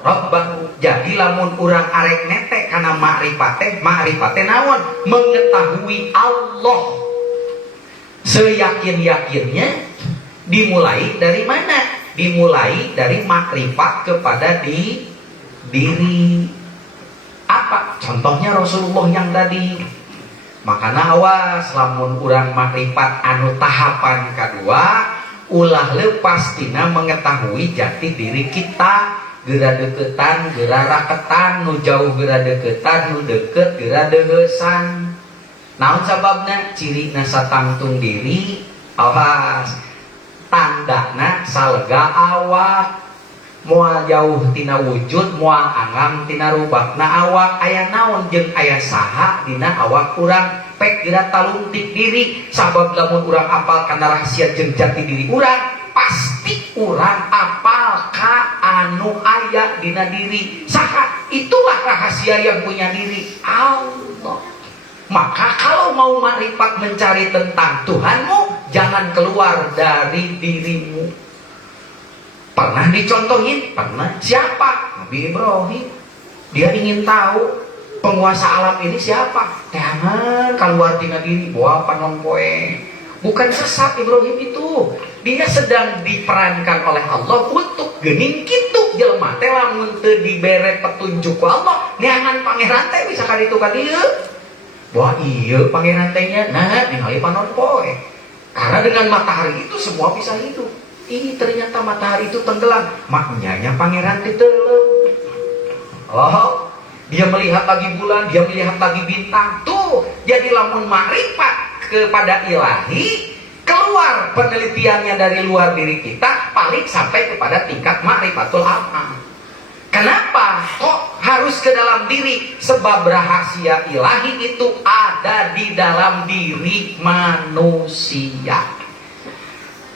rabbahu. Jadi lamun urang arek nete kana makrifate naon? Mengetahui Allah. Seyakin-yakinnya dimulai dari mana? Dimulai dari makrifat kepada diri. Apa? Contohnya Rasulullah yang tadi. Makana awas lamun urang makrifat anu tahapan kedua, ulah lepas tina mengetahui jati diri kita. Geura deketan, geura raketan, nu jauh geura deketan, nu deket geura deuheusan. Naon sababna? Cirina satangtung diri, awas tandana salega awak, moal jauh tina wujud, moal angam tina rubakna awak. Aya naon jeung aya saha dina awak urang pek geura talungtik diri. Sabab lamun urang apal kana rahasia jeung jati diri urang, pasti urang apal ka anu aya dina diri. Saha? Itulah rahasia yang punya diri, Allah. Maka kalau mau makrifat mencari tentang Tuhanmu, jangan keluar dari dirimu. Pernah dicontohin? Pernah. Siapa? Nabi Ibrahim. Dia ingin tahu penguasa alam ini siapa. Jangan keluar tina diri. Wah panon poe. Bukan sesat Ibrahim itu. Dia sedang diperankan oleh Allah untuk geuning kitu jelema teh lamun teu dibere petunjuk ku Allah, neangan pangeran teh bisa kaditu ka dieu. Wah iya pangeran tehnya, nah ningali panon poe. Karena dengan matahari itu semua bisa hidup. Ih ternyata matahari itu tenggelam, maknanya pangeran diteleng. Oh, dia melihat lagi bulan, dia melihat lagi bintang. Tuh, jadi lamun makrifat kepada ilahi, keluar penelitiannya dari luar diri kita, paling sampai kepada tingkat makrifatul amal. Kenapa kok harus ke dalam diri? Sebab rahasia ilahi itu ada di dalam diri manusia.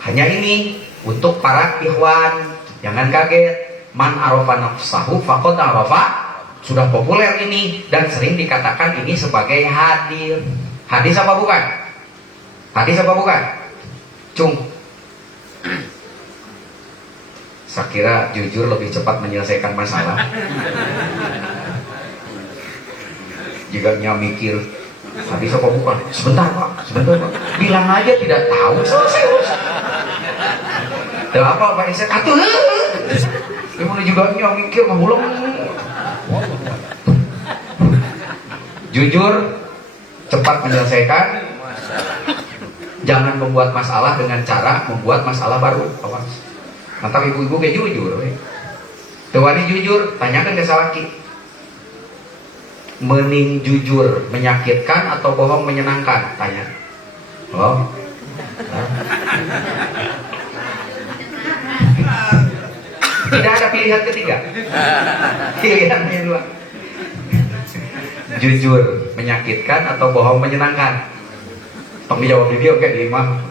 Hanya ini untuk para ikhwan, jangan kaget. Man arofa nafsahu faqad arofa, sudah populer ini dan sering dikatakan ini sebagai hadis. Hadis apa bukan? Hadis apa bukan? Cung. Saya kira jujur lebih cepat menyelesaikan masalah. Jika mikir hadis apa bukan? Sebentar Pak, sebentar Pak. Bilang aja tidak tahu, selesai urusan. Dan apa Pak Isa? Atuh. Gimana juga mikir mah ulang. Jujur, cepat menyelesaikan, jangan membuat masalah dengan cara membuat masalah baru. Awas. Nanti ibu-ibu kayak jujur, tewani jujur, tanyakan ke salaki. Mending jujur menyakitkan atau bohong menyenangkan? Tanya. Oh. Tidak ada pilihan ketiga. Pilihannya dua. Jujur menyakitkan atau bohong menyenangkan? Tong dijawab di dia, oke, di imam.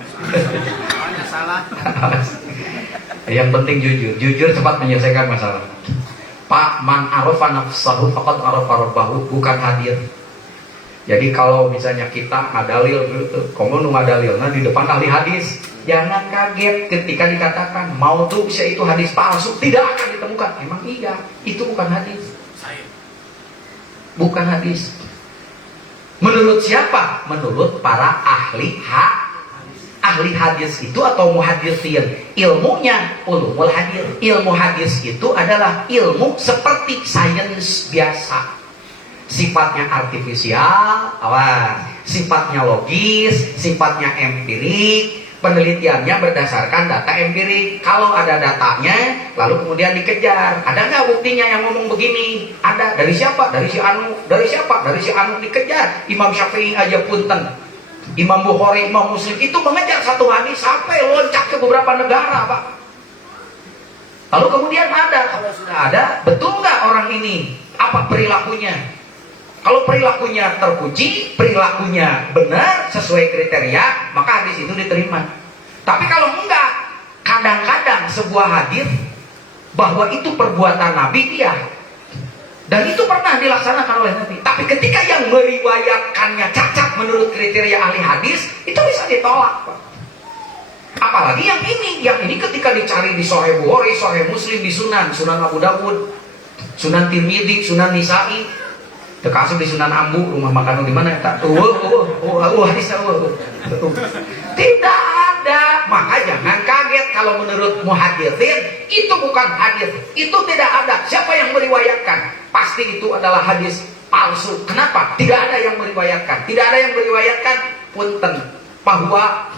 Salah. Yang penting jujur. Jujur cepat menyelesaikan masalah. Pak, man arafa nafsahu faqad arafa rabbahu, bukan hadir. Jadi kalau misalnya kita ngadalil gitu, kamu nu ngadalil, nah di depan ahli hadis, jangan kaget ketika dikatakan maudhu itu hadis palsu, tidak akan ditemukan. Emang iya, itu bukan hadis. Bukan hadis. Menurut siapa? Menurut para ahli hadis itu atau muhaditsin. Ilmunya ulumul hadis. Ilmu hadis itu adalah ilmu seperti sains biasa. Sifatnya artifisial, sifatnya logis, sifatnya empirik. Penelitiannya berdasarkan data empirik. Kalau ada datanya, lalu kemudian dikejar. Ada nggak buktinya yang ngomong begini? Ada. Dari siapa? Dari si Anu. Dari siapa? Dari si Anu dikejar. Imam Syafi'i aja punten. Imam Bukhari, Imam Muslim itu mengejar satu hadis sampai loncat ke beberapa negara, Pak. Lalu kemudian ada. Kalau sudah ada, betul nggak orang ini? Apa perilakunya? Kalau perilakunya terpuji, perilakunya benar, sesuai kriteria, maka hadis itu diterima. Tapi kalau enggak, kadang-kadang sebuah hadis bahwa itu perbuatan Nabi, iya. Dan itu pernah dilaksanakan oleh Nabi. Tapi ketika yang meriwayatkannya cacat menurut kriteria ahli hadis, itu bisa ditolak, Pak. Apalagi yang ini ketika dicari di Sahih Bukhari, Sahih Muslim, di Sunan Abu Dawud, Sunan Tirmidzi, Sunan Nisa'i, terkasih di Sunan Ambu, rumah makan di mana ya? Hadisnya tidak ada. Maka jangan kaget kalau menurut muhaditsin itu bukan hadis, itu tidak ada. Siapa yang meriwayatkan? Pasti itu adalah hadis palsu. Kenapa? Tidak ada yang meriwayatkan. Tidak ada yang meriwayatkan. Punten, bahwa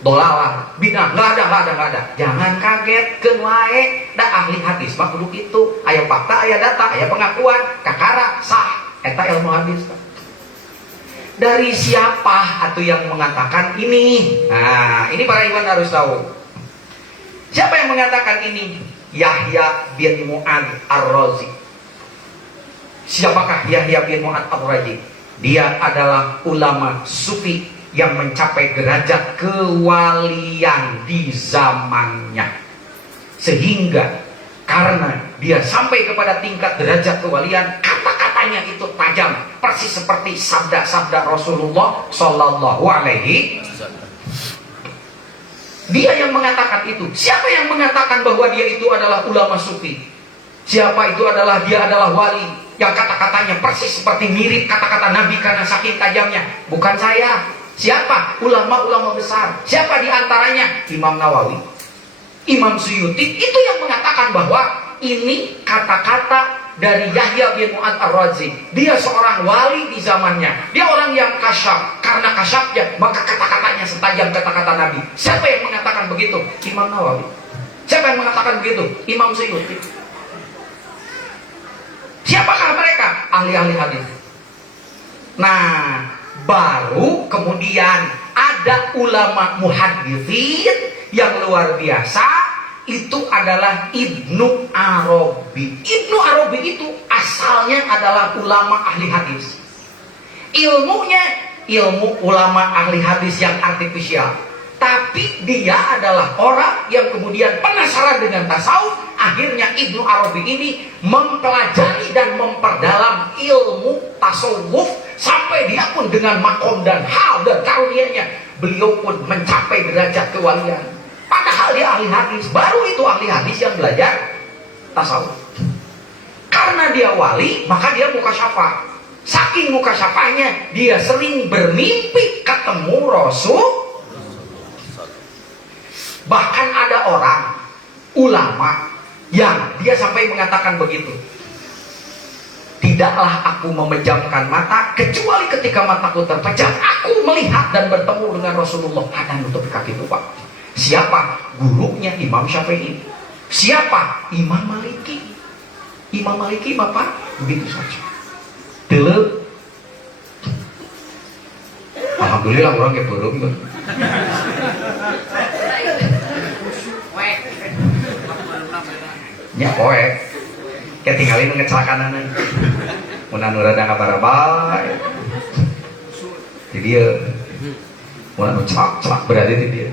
dolalah, bidah, nggak ada. Jangan kaget, kenwae, dah ahli hadis mah kudu itu. Aya fakta, aya data, aya pengakuan, kakara sah. Eta ilmu hadis. Dari siapa atau yang mengatakan ini? Nah, ini para ikhwan harus tahu. Siapa yang mengatakan ini? Yahya bin Mu'ad Ar-Razi. Siapakah Yahya bin Mu'ad Ar-Razi? Dia adalah ulama sufi yang mencapai derajat kewalian di zamannya. Sehingga karena dia sampai kepada tingkat derajat kewalian, kata-katanya itu tajam, persis seperti sabda-sabda Rasulullah Sallallahu Alaihi. Dia yang mengatakan itu. Siapa yang mengatakan bahwa dia itu adalah ulama sufi? Siapa itu adalah dia adalah wali yang kata-katanya persis seperti mirip kata-kata Nabi karena saking tajamnya? Bukan saya. Siapa? Ulama-ulama besar. Siapa di antaranya? Imam Nawawi, Imam Suyuti. Itu yang mengatakan bahwa ini kata-kata dari Yahya bin Mu'ad Ar-Razi. Dia seorang wali di zamannya. Dia orang yang kasyaf. Karena kasyafnya, maka kata-katanya setajam kata-kata Nabi. Siapa yang mengatakan begitu? Imam Nawawi. Siapa yang mengatakan begitu? Imam Suyuti. Siapakah mereka? Ahli-ahli hadis. Nah, baru kemudian ada ulama muhaditsin yang luar biasa. Itu adalah Ibnu Arabi. Ibnu Arabi itu asalnya adalah ulama ahli hadis. Ilmunya ilmu ulama ahli hadis yang artifisial. Tapi dia adalah orang yang kemudian penasaran dengan tasawuf. Akhirnya Ibnu Arabi ini mempelajari dan memperdalam ilmu tasawuf. Sampai dia pun dengan makom dan hal dan karunia-Nya, beliau pun mencapai derajat kewalian. Padahal dia ahli hadis. Baru itu ahli hadis yang belajar tasawuf. Karena dia wali, maka dia mukasyafah. Saking mukasyafahnya, dia sering bermimpi ketemu Rasul. Bahkan ada orang ulama yang dia sampai mengatakan begitu. tidaklah aku memejamkan mata kecuali ketika mataku terpejam aku melihat dan bertemu dengan Rasulullah. Ada nutup kaki itu Pak. Siapa? Gurunya Imam Syafi'i. Siapa? Imam Maliki. Imam Maliki Bapak begitu saja. Telep. Alhamdulillah orang kayak belum. Ya poek. Ketinggalin ngecelakaan mun anu rada kabarabal. Jadi dia mun anu celak berada di dia.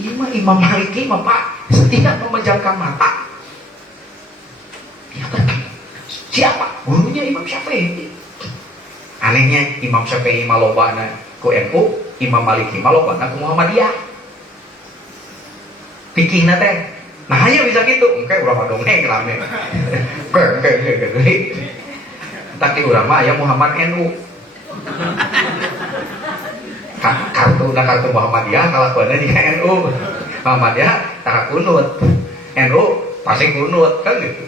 Imam Maliki mah Pak setiap memejamkan mata. Ya siapa? Gurunya Imam Syafi'i. Anehnya Imam Syafi'i malobana ku NU, Imam Maliki malobana ku Muhammadiyah. Pikihna teh. Nah hanya bisa gitu, engke urang dongeng rame. Tapi urang mah aya Muhammad NU. Kartu Muhammadiyah kalakuanna di NU. Muhammadiyah tak kunut. NU pasti kunut kan gitu.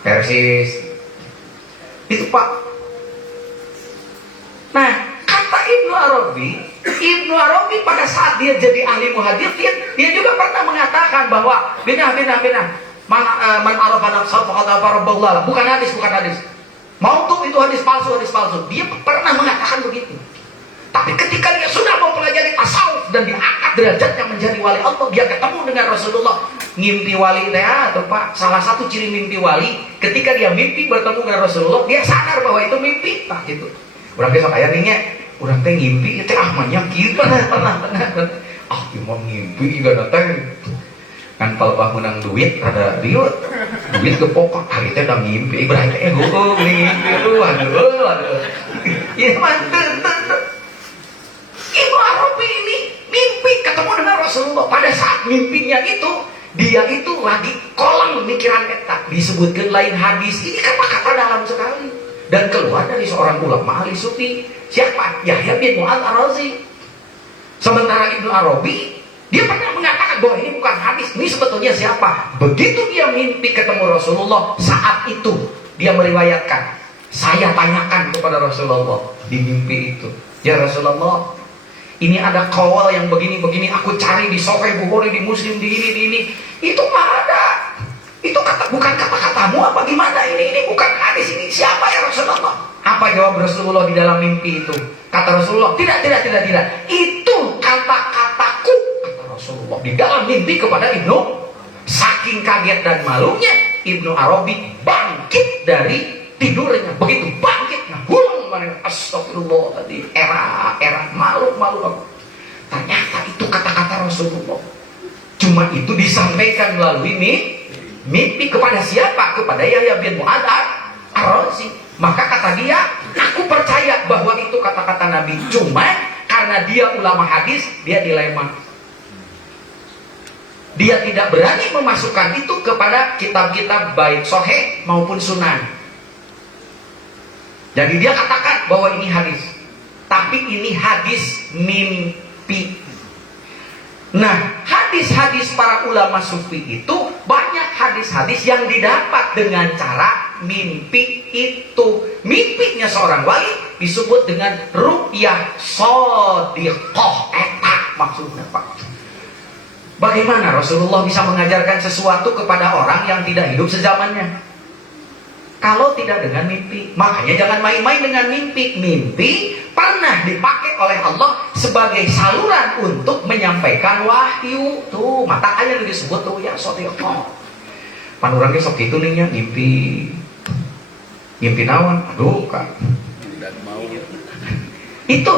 Persis. Itu Pak. Nah, kata Ibnu Arabi pada saat dia jadi ahli muhadits dia juga pernah mengatakan bahwa bina man arafa nafsahu faqad arafa rabbahu. Bukan hadis. Mau tuh itu hadis palsu. Dia pernah mengatakan begitu. Tapi ketika dia sudah mempelajari tasawuf dan diangkat derajatnya menjadi wali Allah, dia ketemu dengan Rasulullah. Ngimpi wali teh atau Pak, salah satu ciri mimpi wali, ketika dia mimpi bertemu dengan Rasulullah, dia sadar bahwa itu mimpi. Nah gitu. Urang besok aya nih nya, urang teh ngimpi teh ahmanya kieu pernah. Imam ngimpi juga teh. Kan palebah menang duit rada riut. Duit kepokok hari teh da ngimpi, ibrahim teh heueuh ngimpi aduh. Ieu mah Ibnu Arabi ini mimpi ketemu dengan Rasulullah. Pada saat mimpinya itu, dia itu lagi kolam pemikiran eta. Disebutkan lain hadis. Ini kata-kata dalam sekali. Dan keluar dari seorang ulama ahli sufi. Siapa? Yahya bin Mu'adz Ar-Razi. Sementara Ibnu Arabi, dia pernah mengatakan bahwa ini bukan hadis. Ini sebetulnya siapa? Begitu dia mimpi ketemu Rasulullah, saat itu dia meriwayatkan. Saya tanyakan kepada Rasulullah di mimpi itu. Ya Rasulullah, ini ada kawal yang begini-begini, aku cari di Sahih Bukhari, di Muslim, di ini. Itu nggak ada. Itu bukan kata-katamu apa gimana? Ini bukan hadis. Ini siapa ya Rasulullah? Apa jawab Rasulullah di dalam mimpi itu? Kata Rasulullah, tidak. Itu kata-kataku. Kata Rasulullah di dalam mimpi kepada Ibnu. Saking kaget dan malunya, Ibnu Arabi bangkit dari tidurnya. Begitu bangkit, pulang mana? Astagfirullah tadi era malu. Ternyata itu kata-kata Rasulullah. Cuma itu disampaikan melalui mimpi kepada siapa? Kepada Yahya bin Mu'adz Ar-Razi. Maka kata dia, aku percaya bahwa itu kata-kata Nabi. Cuma karena dia ulama hadis, dia dilema. Dia tidak berani memasukkan itu kepada kitab-kitab baik sahih maupun sunan. Jadi dia katakan bahwa ini hadis. Tapi ini hadis mimpi. Nah, hadis-hadis para ulama sufi itu banyak hadis-hadis yang didapat dengan cara mimpi itu. Mimpinya seorang wali disebut dengan ru'yah shadiqah. Eta maksudnya Pak. Bagaimana Rasulullah bisa mengajarkan sesuatu kepada orang yang tidak hidup sezamannya? Kalau tidak dengan mimpi. Makanya jangan main-main dengan mimpi. Mimpi pernah dipakai oleh Allah sebagai saluran untuk menyampaikan wahyu. Tuh, mata ayat yang disebut tuh ya shadiqah. Panurangnya sok itu nih mimpi. Mimpi naon? Aduh, Kak. Itu.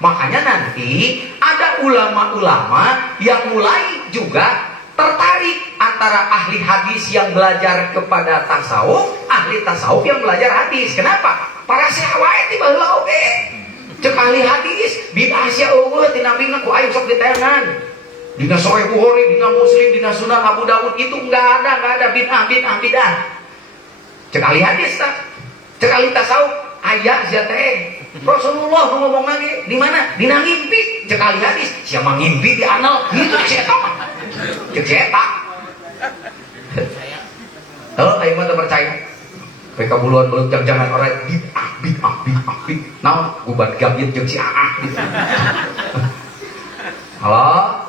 Makanya nanti ada ulama-ulama yang mulai juga tertarik antara ahli hadis yang belajar kepada tasawuf, ahli tasawuf yang belajar hadis. Kenapa? Para sahabat itu baheula oge. Cek ahli hadis, bid'ah sia eueuh tina bina ku aing sok ditayangan. Dina Sahih Bukhari, dina Muslim, dina Sunan Abu Dawud itu enggak ada bid'ah. Cek ahli hadis tah. Cek ahli tasawuf aya sia teh. Rasulullah ngomong lagi di mana? Dina ngimpi. Cek ahli hadis, sia mah ngimpi di anal gitu cetak. Cetak. ayo mah percaya. Mereka buluan belum jangan orang bid'ah. Nah, gubat gabit jeung si Aah gitu. Halo.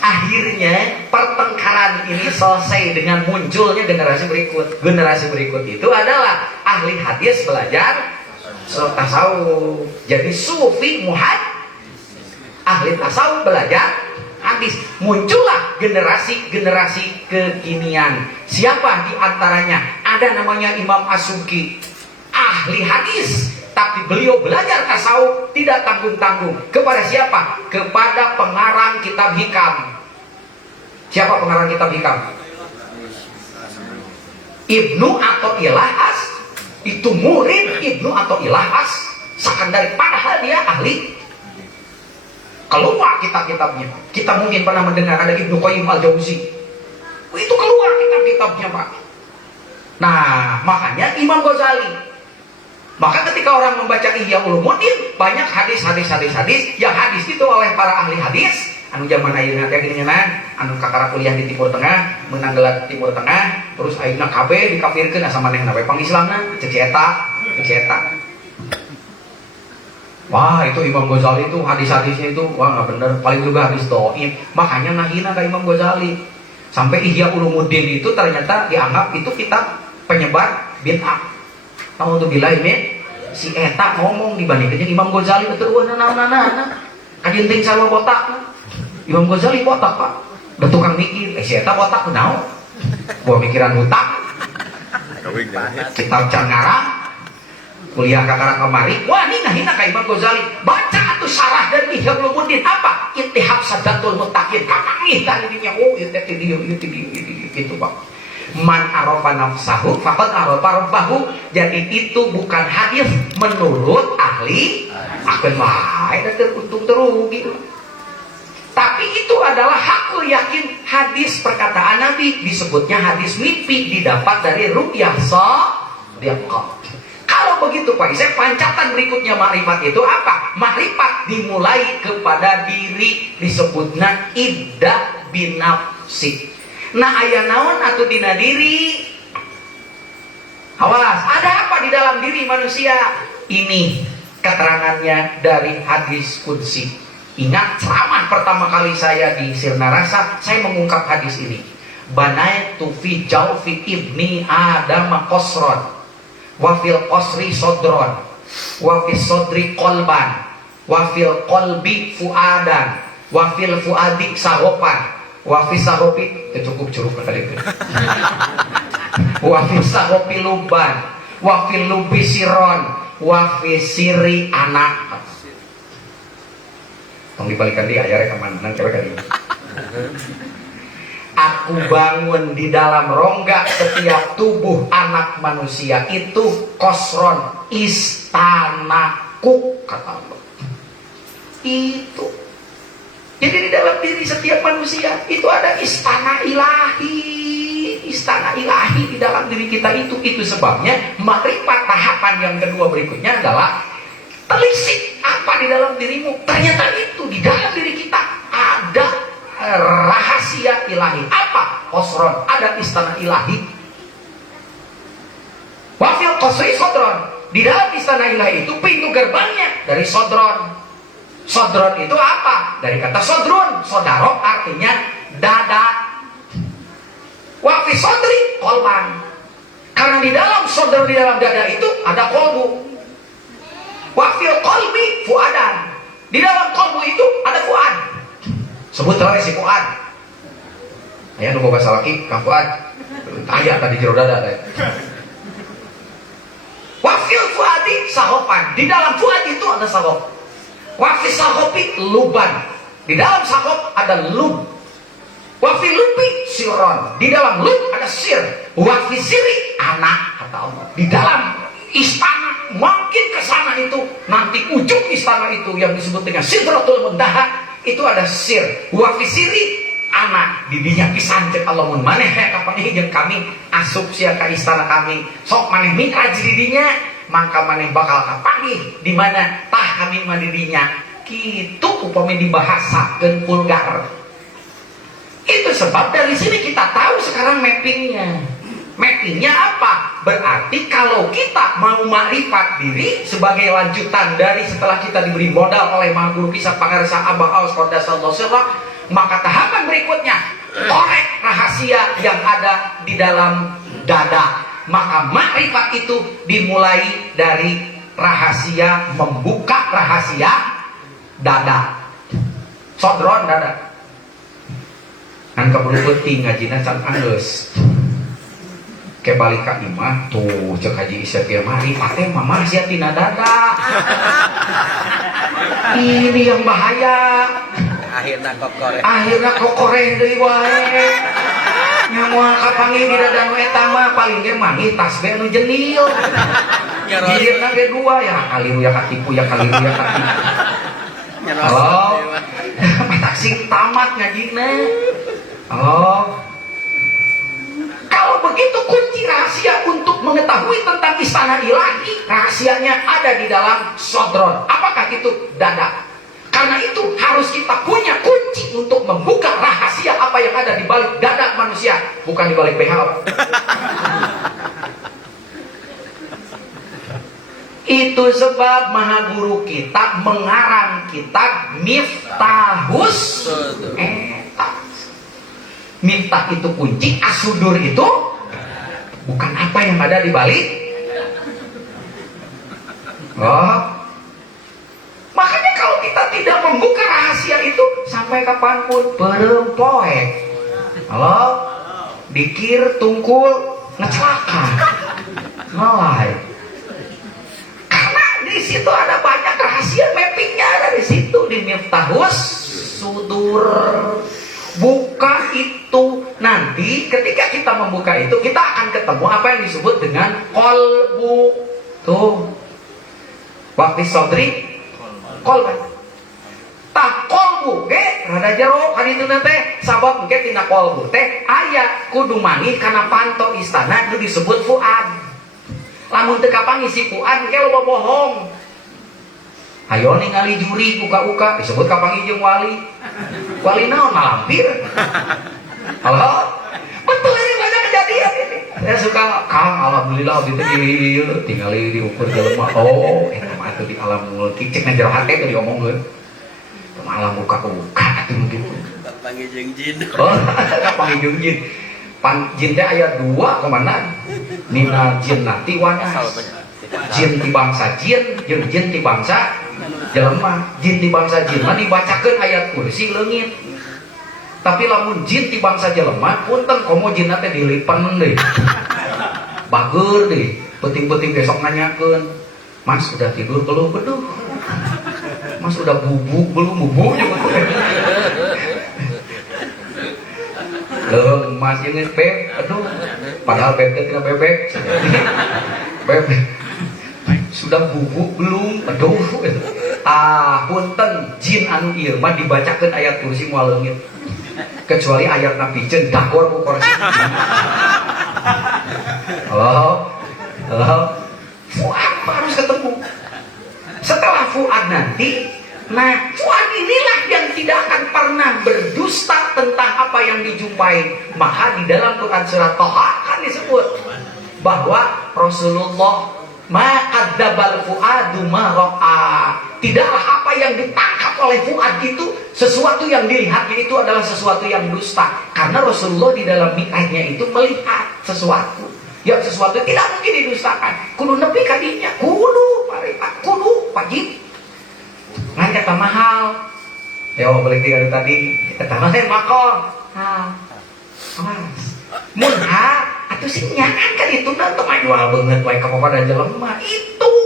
Akhirnya pertengkaran ini selesai dengan munculnya generasi berikut. Generasi berikut itu adalah ahli hadis belajar tasawuf. Jadi sufi ahli tasawuf belajar hadis. Muncullah generasi kekinian. Siapa di antaranya? Ada namanya Imam As-Subki, ahli hadis, tapi beliau belajar tasawuf tidak tanggung-tanggung. Kepada siapa? Kepada pengarang kitab Hikam. Siapa pengarang kitab Hikam? Ibnu Athaillah As. Itu murid Ibnu Athaillah As. Sekandari padahal dia ahli. Keluar kitab-kitabnya. Kita mungkin pernah mendengar ada Ibnu Qayyim Al-Jauzi. Itu keluar kitab-kitabnya, Pak. Nah, makanya Imam Ghazali. Maka ketika orang membaca Ihya Ulumuddin, banyak hadis. Yang hadis itu oleh para ahli hadis. Anu zaman ayeuna teh geuningan, anu kakara kuliah di Timur Tengah, menang gelar Timur Tengah, terus ayeuna kabeh dikafirkeun asa manehna we pangislamna, cek eta. Wah, itu Imam Ghazali itu hadis-hadisnya itu wah enggak bener, paling juga hadis dhaif. Makanya ngahina ka Imam Ghazali. Sampai Ihya Ulumuddin itu ternyata dianggap itu kitab penyebar bid'ah. Alhamdulillah ini si eta ngomong dibandingkan Imam Ghazali betul naon-naon. Kadinting sarua botak. Imam Ghazali botak, Pak. Udah tukang mikir, si eta botak naon? Gua mikiran hutang. Kitab cangarang. Kuliah kakara kemari. Wah, ini ngahina ka Imam Ghazali. Baca atuh syarah dari Ihya Ulumuddin apa? Ittihab Sadatul Muttaqin. Kakangih tadi dinya. Oh, itu gitu, Pak. Man arafa nafsahu faqad arafa rabbahu. Jadi itu bukan hadis menurut ahli akal wae, untung terugi. Tapi itu adalah hakul yakin hadis perkataan Nabi. Disebutnya hadis mimpi, didapat dari ru'yah shadiqah. Kalau begitu Pak Isep, pancatan berikutnya makrifat itu apa? Makrifat dimulai kepada diri, disebutnya iddah binafsi. Nah, aya naon atuh dina diri? Awas, ada apa di dalam diri manusia? Ini keterangannya dari hadis qudsi. Ingat ceramah pertama kali saya di Sirna Rasa, saya mengungkap hadis ini. Banaitu fi jaufi ibni Adam qasran wa fil qasri sodron wa fis sodri qalban wa fil qalbi fuadan wa fil fuadi sahopan wa fis sahopi cukup curug kali itu. Wa fis sahopi luban wa fil lubi siron wa fis siri anak. Tong dibalikan dia aya rekaman nang cewek kali. Aku bangun di dalam rongga setiap tubuh anak manusia itu kosron, istanaku, kata Allah. Itu. Jadi di dalam diri setiap manusia itu ada istana ilahi. Istana ilahi di dalam diri kita itu. Itu sebabnya makrifat tahapan yang kedua berikutnya adalah telisik apa di dalam dirimu. Ternyata itu di dalam diri kita ada rahasia ilahi. Apa? Qasron, ada istana ilahi. Wafil qasri sodron, di dalam istana ilahi itu pintu gerbangnya dari sodron. Sodron itu apa? Dari kata sodrun, sodaro artinya dada. Wafil sodri kolban, karena di dalam sodron, di dalam dada itu ada kolbu. Wafil kolbi fuadan, di dalam kolbu itu ada fuad. Sebut terang si fuad. Ayah nunggu bahasa laki, kang fuad. Ayah tadi jero dada. Wafil fuadi sahopan, di dalam fuad itu ada sahop. Wafil sahopi luban, di dalam sahop ada lub. Wafil lubi siron, di dalam lub ada sir. Wafil siri anak, kata Allah. Di dalam istana, makin ke sana itu nanti ujung istana itu yang disebut dengan Sidratul Muntaha itu ada sir. Wa fisiri anak didinya pisan cek Allah mun maneh kapan jeung kami asup sia ka istana kami sok maneh mitra didinya mangka maneh bakal kapanggih di mana tah kami mah didinya kitu upami dibahasakeun vulgar. Itu sebab dari sini kita tahu sekarang mappingnya. Mappingnya apa? Berarti kalau kita mau makrifat diri sebagai lanjutan dari setelah kita diberi modal oleh Maha Guru Kisah Pangarsa Abah Aus Qaddasallahu sirrah, maka tahapan berikutnya korek rahasia yang ada di dalam dada. Maka makrifat itu dimulai dari rahasia, membuka rahasia dada. Sodron dada. Kan kabulu penting ngajina can anggeus. Ke balik ka imah tuh cek haji Isya kieu mari pate mama sia tina dada. Ini yang bahaya. Akhirna kokoreh deui wae. Nyamuan kapanggih di dada nu eta mah paling ge manggih tasbih nu jenil. Gilirna ge dua ya kaliru ya katipu ya kaliru ya katipu. Halo. Matak sing tamat ngajina. Halo. Kalau begitu kunci rahasia untuk mengetahui tentang istana ilahi, rahasianya ada di dalam sodron. Apakah itu? Dada. Karena itu harus kita punya kunci untuk membuka rahasia apa yang ada di balik dada manusia, bukan di balik BH. Itu sebab Maha Guru kita mengarang kitab Miftahus Miftah itu kunci, As-Sudur itu bukan apa yang ada di balik. Makanya kalau kita tidak membuka rahasia itu sampai kapanpun perempoek. Halo, dikir tungkul ngecelaka, ngelai. Karena di situ ada banyak rahasia, mappingnya ada di situ di Miftahus Sudur. Buka itu, nanti ketika kita membuka itu kita akan ketemu apa yang disebut dengan kolbu. Tuh waktu sodri kolbu tak kolbu ke rada jero kan itu nanti sabab mungkin tina kolbu teh ayat kudu mangi karena panto istana itu disebut fuad. Lamun teu kapangi si fuad ke loba bohong. Ayo ningali juri uka-uka disebut kapangi jeung wali. Wali naon malampir. Halo. Betul ini banyak kejadian ini. Saya suka Kang alhamdulillah gitu tingali diukur jelema. Oh, eta mah atuh di alam mulki cek na jero hate teh diomongkeun. Malam uka-uka atuh gitu. Panggil jeung jin. Oh, panggil jeung jin. Jin teh aya 2 komandan. Nina jin nanti wanas. Jin ti bangsa jin jeung jin ti bangsa jelema. Jin di bangsa jin mah dibacakeun ayat kursi leungit. Tapi lamun jin di bangsa jelema punten komo jinna teh dilipen deui. Bageur deui. Penting-penting besok nanyakeun, "Mas udah tidur belum?" "Beduh." "Mas udah bubuk belum?" "Bubuk juga." Leung Mas ini beb, aduh. Padahal beb teh tina bebek. Beb sudah bubuk belum? Aduh. Punten jin anu ieu mah dibacakeun ayat kursi moal leungit. Kecuali ayat Nabi jen dakor ku kursi. Halo. Fuad harus ketemu. Setelah Fuad nanti, nah Fuad inilah yang tidak akan pernah berdusta tentang apa yang dijumpai. Maka di dalam Quran surat Thaha kan disebut bahwa Rasulullah ma'adzabal fuadu ma ra'a. Tidaklah apa yang ditangkap oleh Fuad itu sesuatu yang dilihatnya itu adalah sesuatu yang dusta. Karena Rasulullah di dalam mi'rajnya itu melihat sesuatu yang sesuatu tidak mungkin didustakan. Kudu nepi kadinya, kudu wajib. Ngan kata mahal. Ya balik tinggal tadi, kata mahal makon. Awas. Mun atuh sing nyangan kan itu nanti main jual banget wae ka papada jelema itu.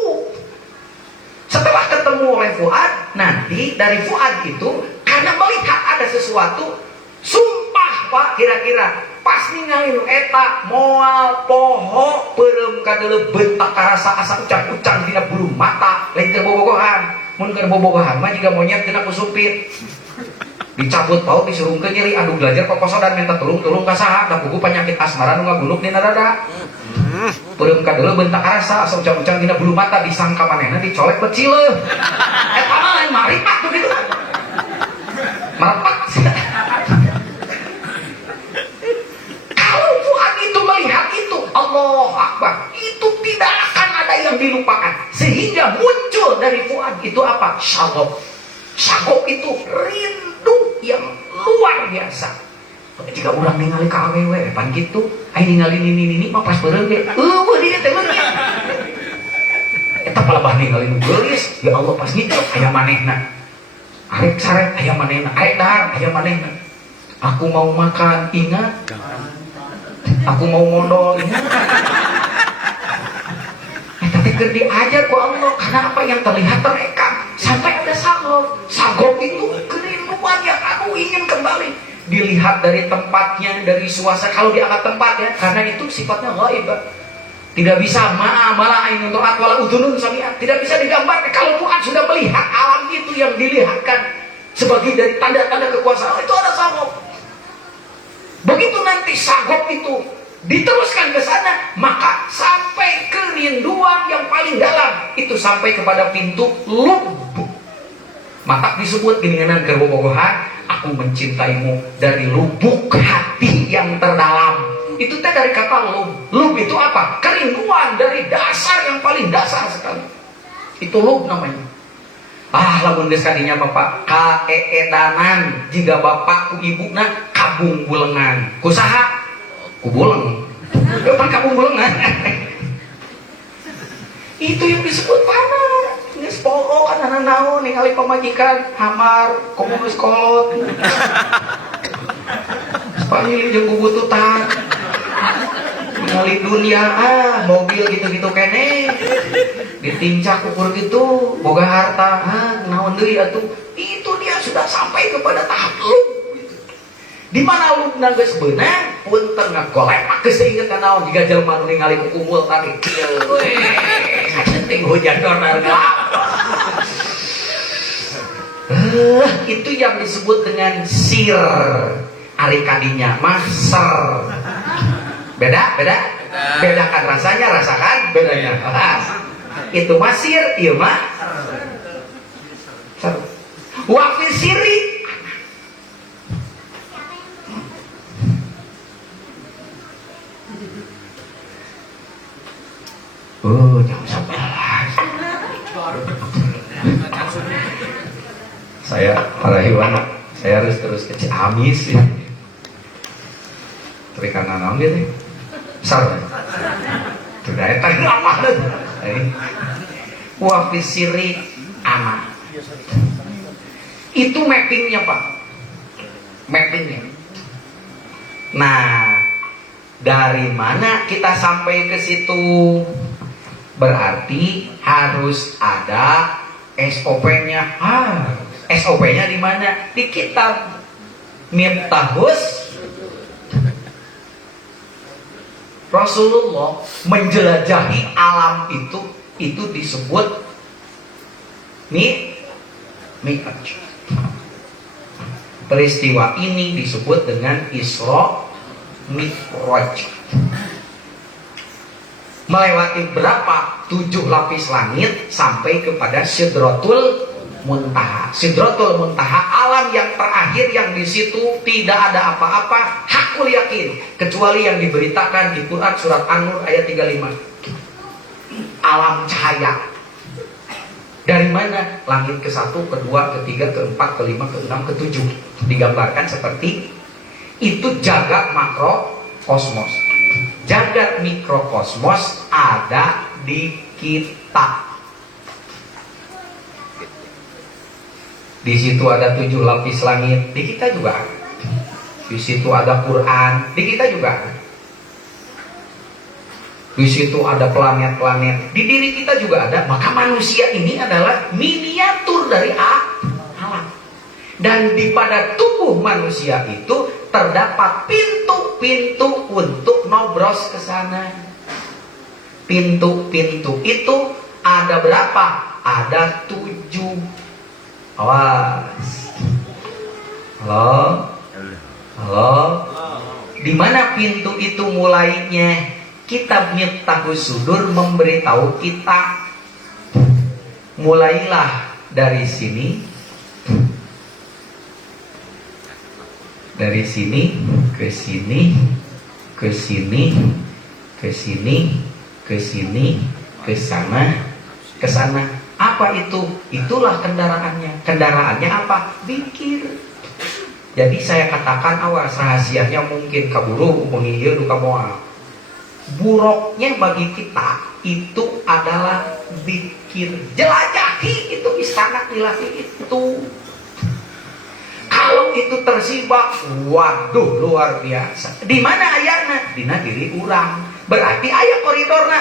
Setelah ketemu oleh Fuad, nanti dari Fuad itu karena melihat ada sesuatu, sumpah Pak kira-kira pas ningali nu eta moal poho peureum kadeuleu bentak karasa asa ucan-ucan dina bulu mata lain keur bobogohan. Mun keur bobogohan mah jiga monyet kena ku supit. Dicabut paut disurungkeun nyeri adu belajar kokosodan minta tulung ka saha da puguh penyakit asmara nu ngaguluk dina dada. Peureum kadeuleu bentak karasa asa ucan-ucan dina bulu mata disangka manehna dicolek becileuh. Eta mah lain marifat tuh gitu. Marifat. Kalau Fuad itu melihat itu Akbar, itu tidak akan ada yang dilupakan. Sehingga muncul dari fuad itu apa? Syagop. Syagop itu rindu yang luar biasa. Jika orang ningali ke awewe, pan gitu, ayo ningali ini mah pas beureung ge. Dia teh leungit. Eta palebah ningali nu geulis, ya Allah pas ngicok aya manehna. Arek saret aya manehna, arek dahar aya manehna. Aku mau makan, ingat. Aku mau modal, ingat. Tapi keur diajar ku Allah, karena apa yang terlihat terekam sampai ada sagop. Sagop itu kerinduan yang aku ingin kembali. Dilihat dari tempatnya, dari suasana. Kalau diangkat tempat ya, karena itu sifatnya ghaib. Tidak bisa malah ain untuk atwala udhunun sami'at. Tidak bisa digambarkan. Kalau Tuhan sudah melihat alam itu yang dilihatkan sebagai dari tanda-tanda kekuasaan, itu ada sagop. Begitu nanti sagop itu diteruskan ke sana, maka sampai kerinduan yang paling dalam itu sampai kepada pintu lubuk. Maka disebut geningan kerbobogohan, aku mencintaimu dari lubuk hati yang terdalam. Itu teh dari kata lub. Lub itu apa? Kerinduan dari dasar yang paling dasar sekali. Itu lub namanya. Lamun geus kadinya Bapak kaedanan jika bapak ku ibuna kabung bulengan. Kusaha? Ku buleng. Depan kabung bulengan. Itu yang disebut panah. Geus poho kana naon ningali pamajikan hamar komo geus kolot. Panggil jeung bubututan. Ningali dunia mobil gitu-gitu kene. Ditincak ukur gitu, boga harta, naon deui atuh. Itu dia sudah sampai kepada tahap lub. Di mana lubna geus beunang, punten ngagolek geus inget ka naon jiga jelema nu ningali ku kumul tadi. Ting hujan dornar gelap. Itu yang disebut dengan sir. Ari kadinya mah ser. Beda? Bedakan rasanya, rasakan bedanya. Itu masir, iya mah ser. Wa fi siri. Jam 11. Saya para hewan, saya harus terus ke Ciamis ya. Terikan naon dia teh? Besar. Sudah eta apa deh? Wa fi sirri ana. Itu mappingnya Pak. Mappingnya. Nah, dari mana kita sampai ke situ? Berarti harus ada SOP-nya. SOP-nya di mana? Di kitab Miftahus. Rasulullah menjelajahi alam itu disebut Mi'raj. Peristiwa ini disebut dengan Isra Mi'raj. Melewati berapa? 7 lapis langit sampai kepada Sidratul Muntaha. Sidratul Muntaha, alam yang terakhir yang di situ tidak ada apa-apa, hakul yakin, kecuali yang diberitakan di Quran surat An-Nur ayat 35. Alam cahaya. Dari mana? Langit ke-1, ke-2, ke-3, ke-4, ke-5, ke-6, ke-7. Digambarkan seperti itu jagat makrokosmos. Jagat mikrokosmos ada di kita. Di situ ada 7 lapis langit, di kita juga ada. Di situ ada Quran, di kita juga ada. Di situ ada planet-planet, di diri kita juga ada. Maka manusia ini adalah miniatur dari alam. Dan di pada tubuh manusia itu terdapat pintu-pintu untuk nobros ke sana. Pintu-pintu itu ada berapa? Ada 7. Awas. Halo. Di mana pintu itu mulainya? Kitab Miftahus Sudur memberitahu kita. Mulailah dari sini. Dari sini ke sini, ke sini, ke sini, ke sini, ke sana, ke sana. Apa itu? Itulah kendaraannya. Kendaraannya apa? Pikir. Jadi saya katakan awas, rahasianya mungkin kaburu menghiyur duka moal. Buruknya bagi kita itu adalah pikir. Jelajahi itu istana ilahi itu. Kalau itu tersibak, waduh luar biasa. Di mana ayatnya? Dina diri urang. Berarti ayat koridorna,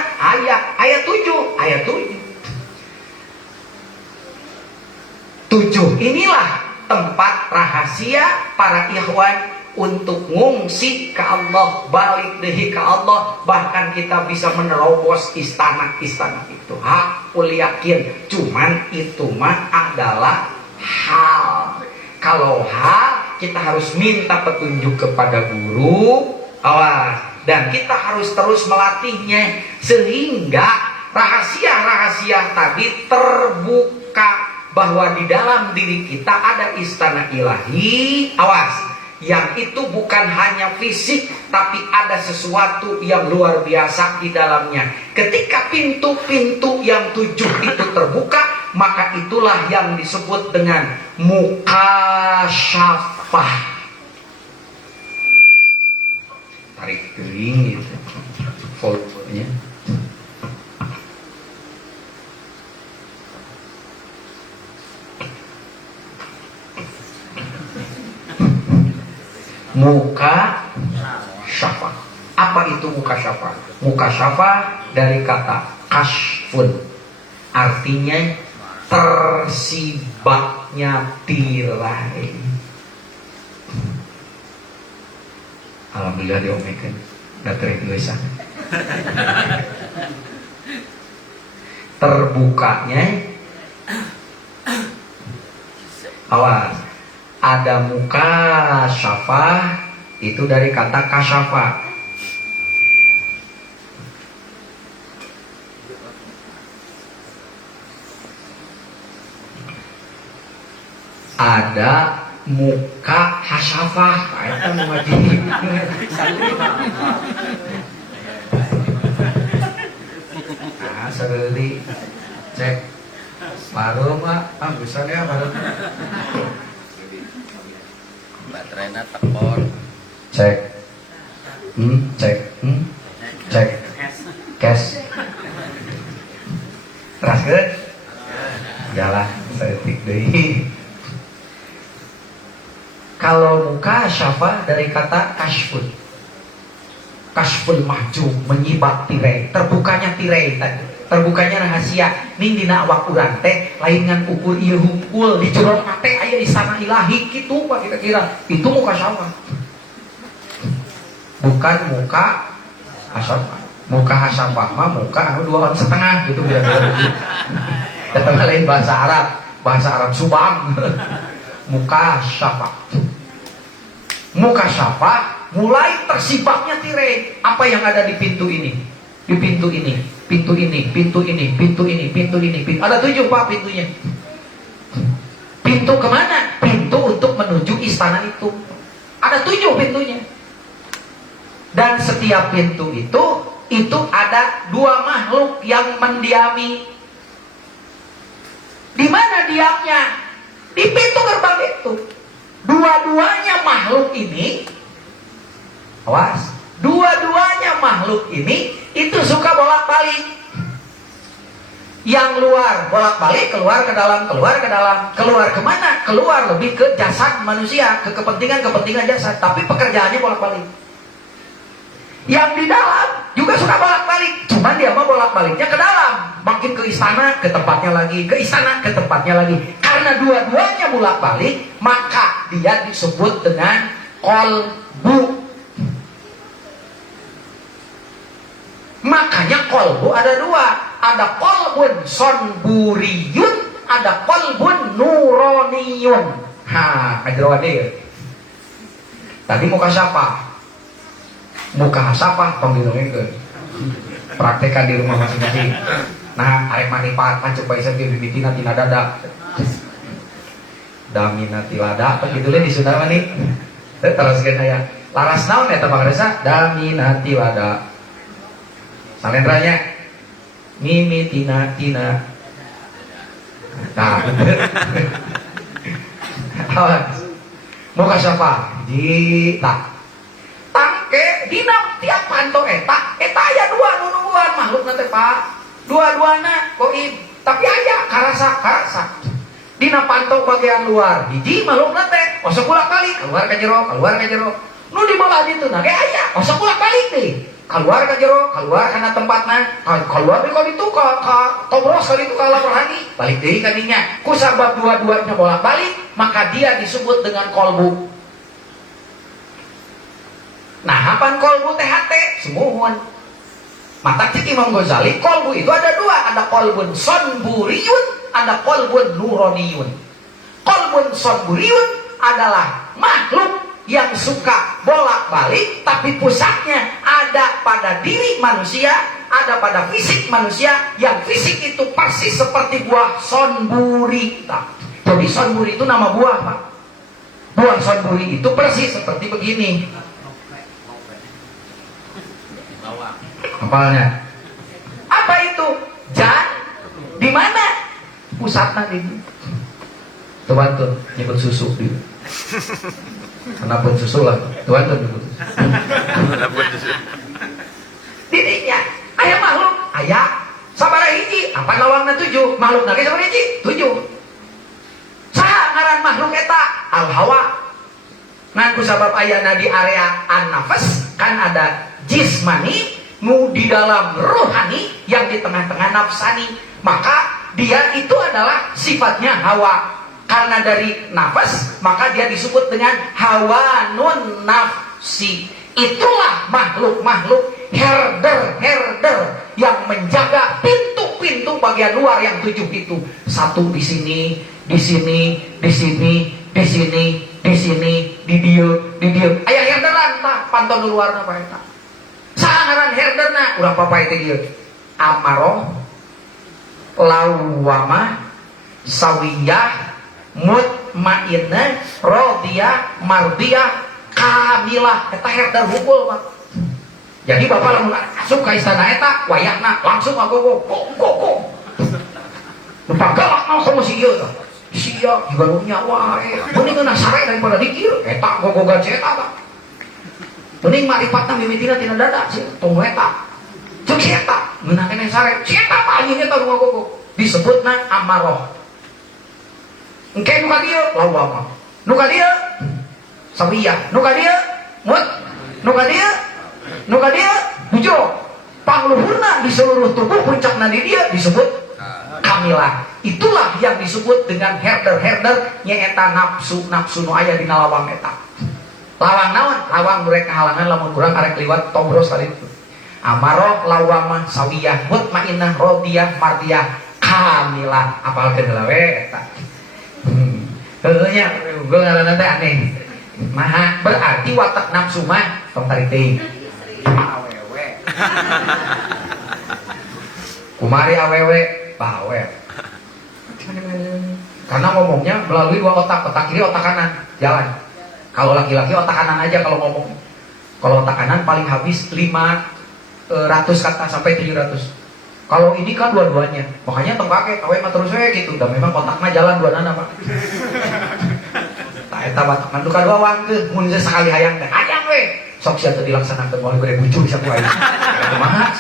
ayat 7, ayat 7. 7 inilah tempat rahasia para ikhwan untuk ngungsi ke Allah, balik dehi ke Allah. Bahkan kita bisa menerobos istana-istana itu. Hakul yakin. Cuman itu mah adalah hal. Kalau hal, kita harus minta petunjuk kepada guru. Awas. Dan kita harus terus melatihnya sehingga rahasia-rahasia tadi terbuka. Bahwa di dalam diri kita ada istana ilahi. Awas, yang itu bukan hanya fisik, tapi ada sesuatu yang luar biasa di dalamnya. Ketika pintu-pintu yang 7 itu terbuka, maka itulah yang disebut dengan mukasyafah. Tarik kering gitu volumenya. Muka syafa. Apa itu muka syafa? Muka syafa dari kata kasfun, artinya tersibaknya tirai. Alhamdulillah diomekan datang tulisan. Terbukanya, awas. Ada muka syafah itu dari kata kasyafa. Ada muka hasyafah. Itu mengaji. Nah, sereli cek baru mak, bisa ya baru. Baterainya tekor. Cek. Cek. Cash. Teras ke? Jalan, saya tik deh. Kalau muka syafa dari kata kasfun. Kasful mahjub, menyibak tirai, terbukanya tirai tadi. Terbukanya rahasia. Ning dina awak urang teh lain ngan ukur ieu hungkul di jero mate aya istana ilahi kitu Pak kira-kira. Itu muka syafa. Bukan muka hasyafah. Muka hasyafah mah muka anu 2,5 gitu beda-beda. Datang lain bahasa Arab, bahasa Arab Subang. Muka syafa. Muka syafa mulai tersibaknya tirai. Apa yang ada di pintu ini? Di pintu ini, pintu ini, pintu ini, pintu ini, pintu ini, pintu. Ada 7 Pak pintunya. Pintu kemana? Pintu untuk menuju istana itu. Ada 7 pintunya. Dan setiap pintu itu ada 2 makhluk yang mendiami. Di mana diamnya? Di pintu gerbang itu. Dua-duanya makhluk ini, awas, dua-duanya makhluk ini itu suka bolak-balik. Yang luar bolak-balik, keluar ke dalam, keluar ke dalam. Keluar kemana? Keluar lebih ke jasad manusia, ke kepentingan-kepentingan jasad. Tapi pekerjaannya bolak-balik. Yang di dalam juga suka bolak-balik. Cuman dia mah bolak-baliknya ke dalam. Makin ke istana, ke tempatnya lagi. Ke istana, ke tempatnya lagi. Karena dua-duanya bolak-balik, maka dia disebut dengan kolbu. Makanya kolbu ada 2. Ada kolbun sonburiyun, ada kolbun nuroniyun. Ajrawade. Tadi muka siapa? Muka siapa? Pembilangnya ke praktekan di rumah masing-masing. Nah, arek manipat coba isep di bibitina tina dada. Damina tilada apa gitu di Sunda mah nih. Teruskeun aya. Laras naon eta Bang Reza? Damina tilada. Salendranya mimi tina tina. Nah, mau kasih apa? Jita. Tangke dina tiap panto eta aya dua nunungan makhluk nanti Pak. Dua-duana goib. Tapi aya karasa. Dina panto bagian luar. Hiji makhluk nanti osok ulang balik keluar ke jero. Nu di bawah ditu nah kayak aya osok ulang balik deh. Keluar ke jero, keluar karena tempatnya, keluar di kali itu ke tobros kali itu kalau berani balik deh kadinya. Ku sabab dua-duanya bolak balik, maka dia disebut dengan kolbu. Nah, apaan kolbu THT? Semuhun. Mata cik Imam Ghazali, kolbu itu ada dua, ada kolbun sonburiyun, ada kolbun nuroniyun. Kolbun sonburiyun adalah makhluk yang suka bolak-balik, tapi pusatnya ada pada diri manusia, ada pada fisik manusia, yang fisik itu persis seperti buah sonburi. Jadi sonburi itu nama buah, Pak. Buah sonburi itu persis seperti begini. Apalnya? Apa itu? Di mana? Pusatnya di. Tuan tuh nyebut susu di. Kenapa susu lah? Tuan tuh nyebut. Dirinya ayah makhluk, ayah sabara hiji, apa lawangna 7, makhluk lagi sabara hiji, 7. Saha ngaran makhluk eta? Al hawa. Nah, kusabab ayana di area an-nafas kan ada jismani, nu di dalam rohani, yang di tengah-tengah nafsani. Maka dia itu adalah sifatnya hawa. Karena dari nafas, maka dia disebut dengan hawa nun nafsi. Itulah makhluk-makhluk herder yang menjaga pintu-pintu bagian luar yang 7 itu. 1 di sini, di sini, di sini, di sini, di sini, di dia. Aya herderan tah pantau luar apa eta? Sangaran herderna urang papa itu dia. Amaroh, lawamah, sawiyah, mutmainnah, rodiyah, mardiyah, kamilah. Eta herder hukul, Pak. Jadi bapak lamun asup ka istana eta wayahna langsung agogo go. Lupa galak naon sama si ieu tah. Si ieu juga nyawa mendingan sare daripada dikir. Eta gogogan si eta, Pak. Mending maripatna mimitina tina dada sih tong eta. Cek si eta meunang keneh sare. Si eta mah anjeun eta nu ngagogo. Disebutna amaroh. Engke nu ka dieu lawama. Nu ka dieu sawiyah. Nu ka dieu mut. Nu ka dieu hujur. Pangluhurna di seluruh tubuh puncakna di dia disebut kamilah. Itulah yang disebut dengan herder nyaeta nafsu nu aya dina lawang eta. Lawang naon? Lawang mereka halangan lamun kurang arek liwat tobros kali itu. Amaroh, lawamah, sawiyah, mutmainnah, rodiyah, mardiyah, kamilah. Apalkeun heula we eta. Heuh nya gue ngaranna teh aneh. Nah, berarti watak nafsu mah tong tarik teuing. Awewe. Kumari awewe, bawe. Karena ngomongnya melalui 2 otak kiri, otak kanan, jalan. Kalau laki-laki otak kanan aja kalau ngomong. Kalau otak kanan paling habis 500 kata sampai 700. Kalau ini kan dua-duanya. Makanya tembake kawe mah terus we gitu. Dan memang otakna jalan duanana, Pak. Tah eta batakan nu kadua wangkeun mun sekali hayang teh. Hayang we. Sok sia teu dilaksanakeun moal gede bucul saku aja. Kumaha?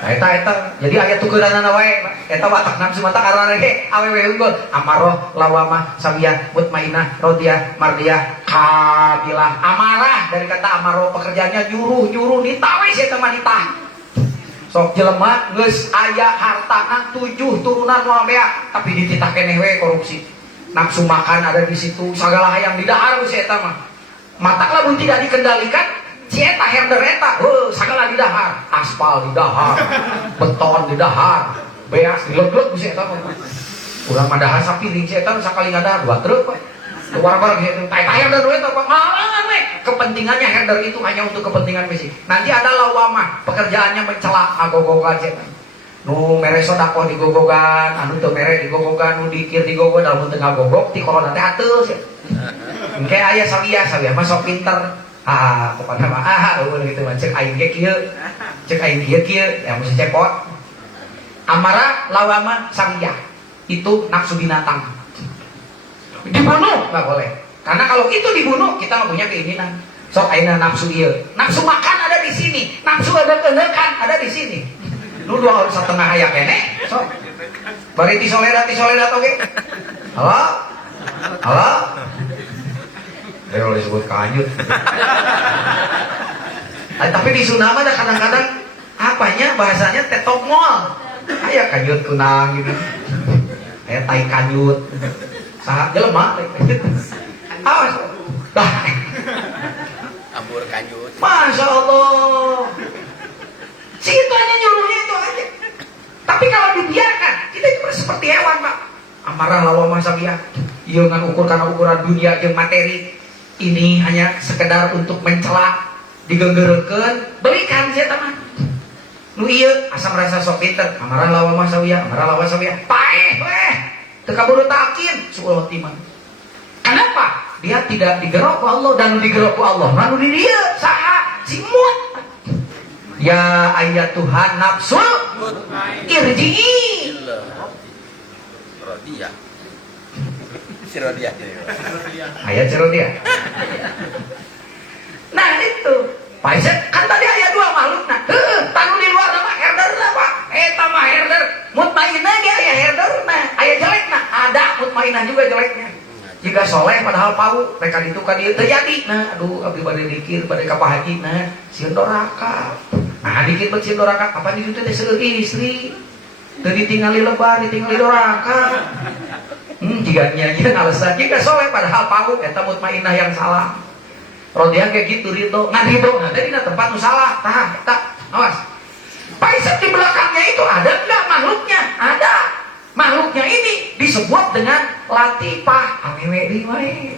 Tah eta. Jadi aya tukeranana wae. Eta watak nafsu mata karana ge awewe unggul. Amaroh, lawamah, sawiyah, mutmainnah, rodiyah, mardiyah, kamilah. Amarah dari kata amaroh pekerjaannya nyuruh ditawe si eta mah ditah. Sok jelema geus aya hartana 7 turunan moal bea tapi dititah keneh we korupsi. Nafsu makan ada di situ, segala hayang didahar si eta mah. Mata lamun tidak dikendalikan, si eta herder eta, segala didahar, aspal didahar, beton didahar, beas dilegleg si eta mah. Urang mah dahar sapiring si eta sakali ngadahar 2 truk we. Warga-warga itu tayar dan duit apa ngalangan we. Kepentingannya herder itu hanya untuk kepentingan fisik. Nanti ada lawamah, pekerjaannya mencela agogogan setan. Nu mere sodako digogogan, anu teu mere digogogan, nu dikir digogogan dalam tengah gogok ti corona teh ateus. Engke aya sawiyah mah sok pinter. Kepada mah gitu mah cek aing ge kieu. Cek aing kieu ya mesti cepot. Amara lawama samya itu nafsu binatang. Dibunuh nggak boleh. Karena kalau itu dibunuh kita nggak punya keinginan. Sok aina nafsu ieu. Nafsu makan ada di sini. Nafsu ada kenekan ada di sini. Lu 2 orang setengah aya kene. Sok. Bari ti soledat oge. Halo? Halo? Kalau disebut kanjut. Tapi di Sunda mah kadang-kadang apanya bahasanya tetok mol. Aya kanjut kunang gitu. Aya tai kanjut. Saha jelema? Awas. Ambur kanjut. Masya Allah. Situ hanya nyuruhnya itu aja. Tapi kalau dibiarkan, kita itu seperti hewan, Pak. Amarah lawama samya. Ieu ngan ukur karena ukuran dunia jeung materi. Ini hanya sekedar untuk mencela, digenggerekeun, belikan saya teman. Nu ieu asa merasa sok pinter. Amarah lawama samya, amarah lawama samya. Paeh weh. Teu kaburu takin suul timah. Kenapa? Dia tidak digerok ku Allah dan digerok ku Allah. Manu di dia saha simut. Ya ayat Tuhan nafsu irji'i. Rodia. Si Rodia. Ayat Rodia. Nah itu. Paisat kan tadi ayat 2 makhluk nah. Tanu di luar nama herder lah Pak. Eta mah herder. Mutmainah ge aya herder nah. Aya jelek nah. Ada mutmainah juga jeleknya. Jika soleh padahal pau mereka itu kan dia terjadi. Nah, aduh abdi bade dikir bade ka Pak Haji nah sieun doraka. Nah, dikit bet sieun doraka apa di ditu teh seueur istri. Teu ditingali lebar, ditingali doraka. Jika nyanyi alasan jika soleh padahal pau eta mutmainah yang salah. Rodian kayak gitu ridho, ngan ridho, nah tadi tempat nu salah, tah, awas. Paisat di belakangnya itu ada enggak makhluknya? Ada. Makhluknya ini disebut dengan latifah. Awewe di wae.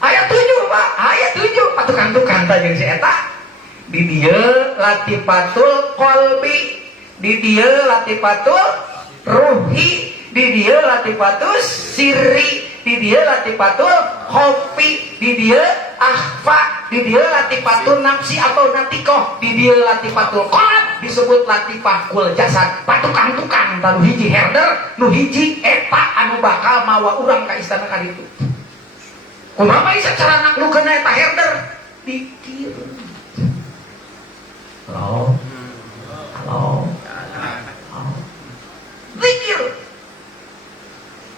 Ayat 7, Pak. Ayat 7. Patukan-tukan tadi si eta. Di dieu latifatul qalbi, di dieu latifatul ruhi, di dieu latifatus sirri, di dia latifatul khofi, di dia akhfa, di dia latifatul nafsi atau natikoh, di dia latifatul qalb disebut latifah kul jasad. Patukan-tukang nu hiji herder, nu hiji eta anu bakal mawa urang ka istana ka ditu. Kumaha bisa cara naklukeun eta herder? Pikir. Halo. Pikir.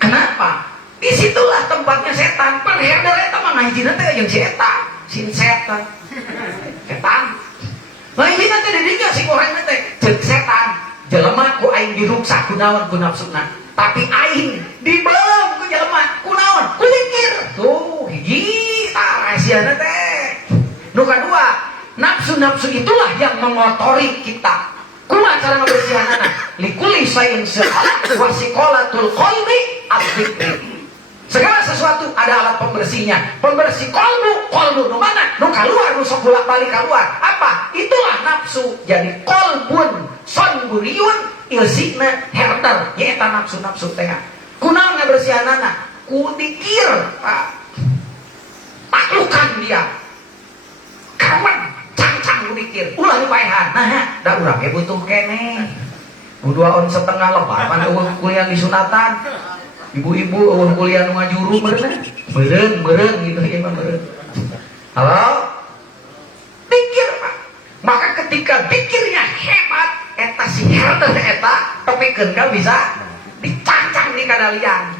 Kenapa? Disitulah tempatnya setan. Pan herder eta mah ngahijina teh jeung si eta, sin setan. Setan. Ngahijina teh didinya si goreng teh jeung setan. Jelema ku aing diruksa kunaon ku nafsuna. Tapi aing dibelem ku jelema kunaon? Ku zikir. Tuh, hiji rahasiana teh. Nu kadua, nafsu-nafsu itulah yang mengotori kita. Kumaha cara ngabersihanana? Likulli shay'in wa siqalatul qalbi adzikr. Segala sesuatu ada alat pembersihnya. Pembersih kolbu nu mana? Nu kaluar, nu sok bolak-balik keluar. Apa? Itulah nafsu. Jadi kolbun sonburiun ilsina herder. Yaitu nafsu-nafsu teh. Kunaon ngabersihanana? Ku dikir, Pak. Taklukan dia. Kawan cang-cang ku dikir. Ulah dipaehan. Nah, da urang ge butuh keneh. 2 on setengah lebar pan kuliah di sunatan. Ibu-ibu eueuh kuliah nu ngajuru meureun gitu ya mah meureun. Halo? Pikir, Pak. Maka ketika pikirnya hebat, eta si herder eta tepikeun ka bisa dicacang di kadalian.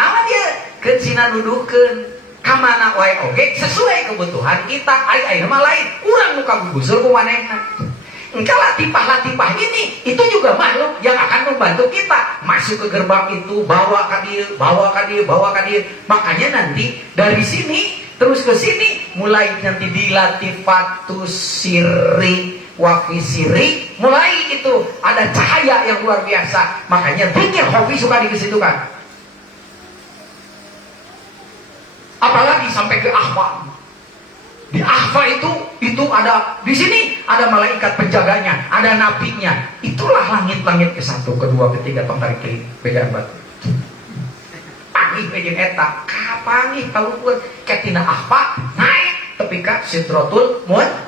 Naon dia? Keun sina nuduhkeun ka mana wae oge sesuai kebutuhan kita. Ai mah lain. Urang nu kagugusur ku manehna. Engkau latifah ini itu juga makhluk yang akan membantu kita masuk ke gerbang itu, bawa ke dia. Makanya nanti dari sini terus ke sini mulai nanti dilatifatus sirri wafisiri, mulai itu ada cahaya yang luar biasa. Makanya pikir hobi suka dikesitukan. Apalagi sampai ke akhwa. Di akhfa itu ada di sini ada malaikat penjaganya, ada nabinya. Itulah langit-langit ke-1, ke-2, ke-3 tong tarik teuing bejaan batu. Pangih jeung eta, kapangih talukeun ketina akhfa naik tepi ka Sidratul Muntaha.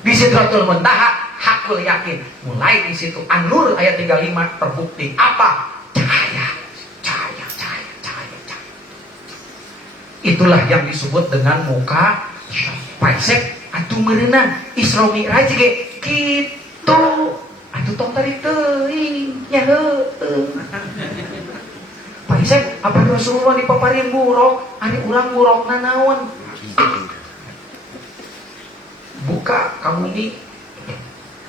Di Sidratul Muntaha hak hakul yakin. Mulai di situ An-Nur ayat 35 terbukti apa? Cahaya. Itulah yang disebut dengan muka paisek atuh merenang Isra Mi'raj ge kitu. Atuh tong tarik teuing nya heueuh. Paisek apa Rasulullah dipaparin buruk, ari urang burukna naon? Buka ka bumi.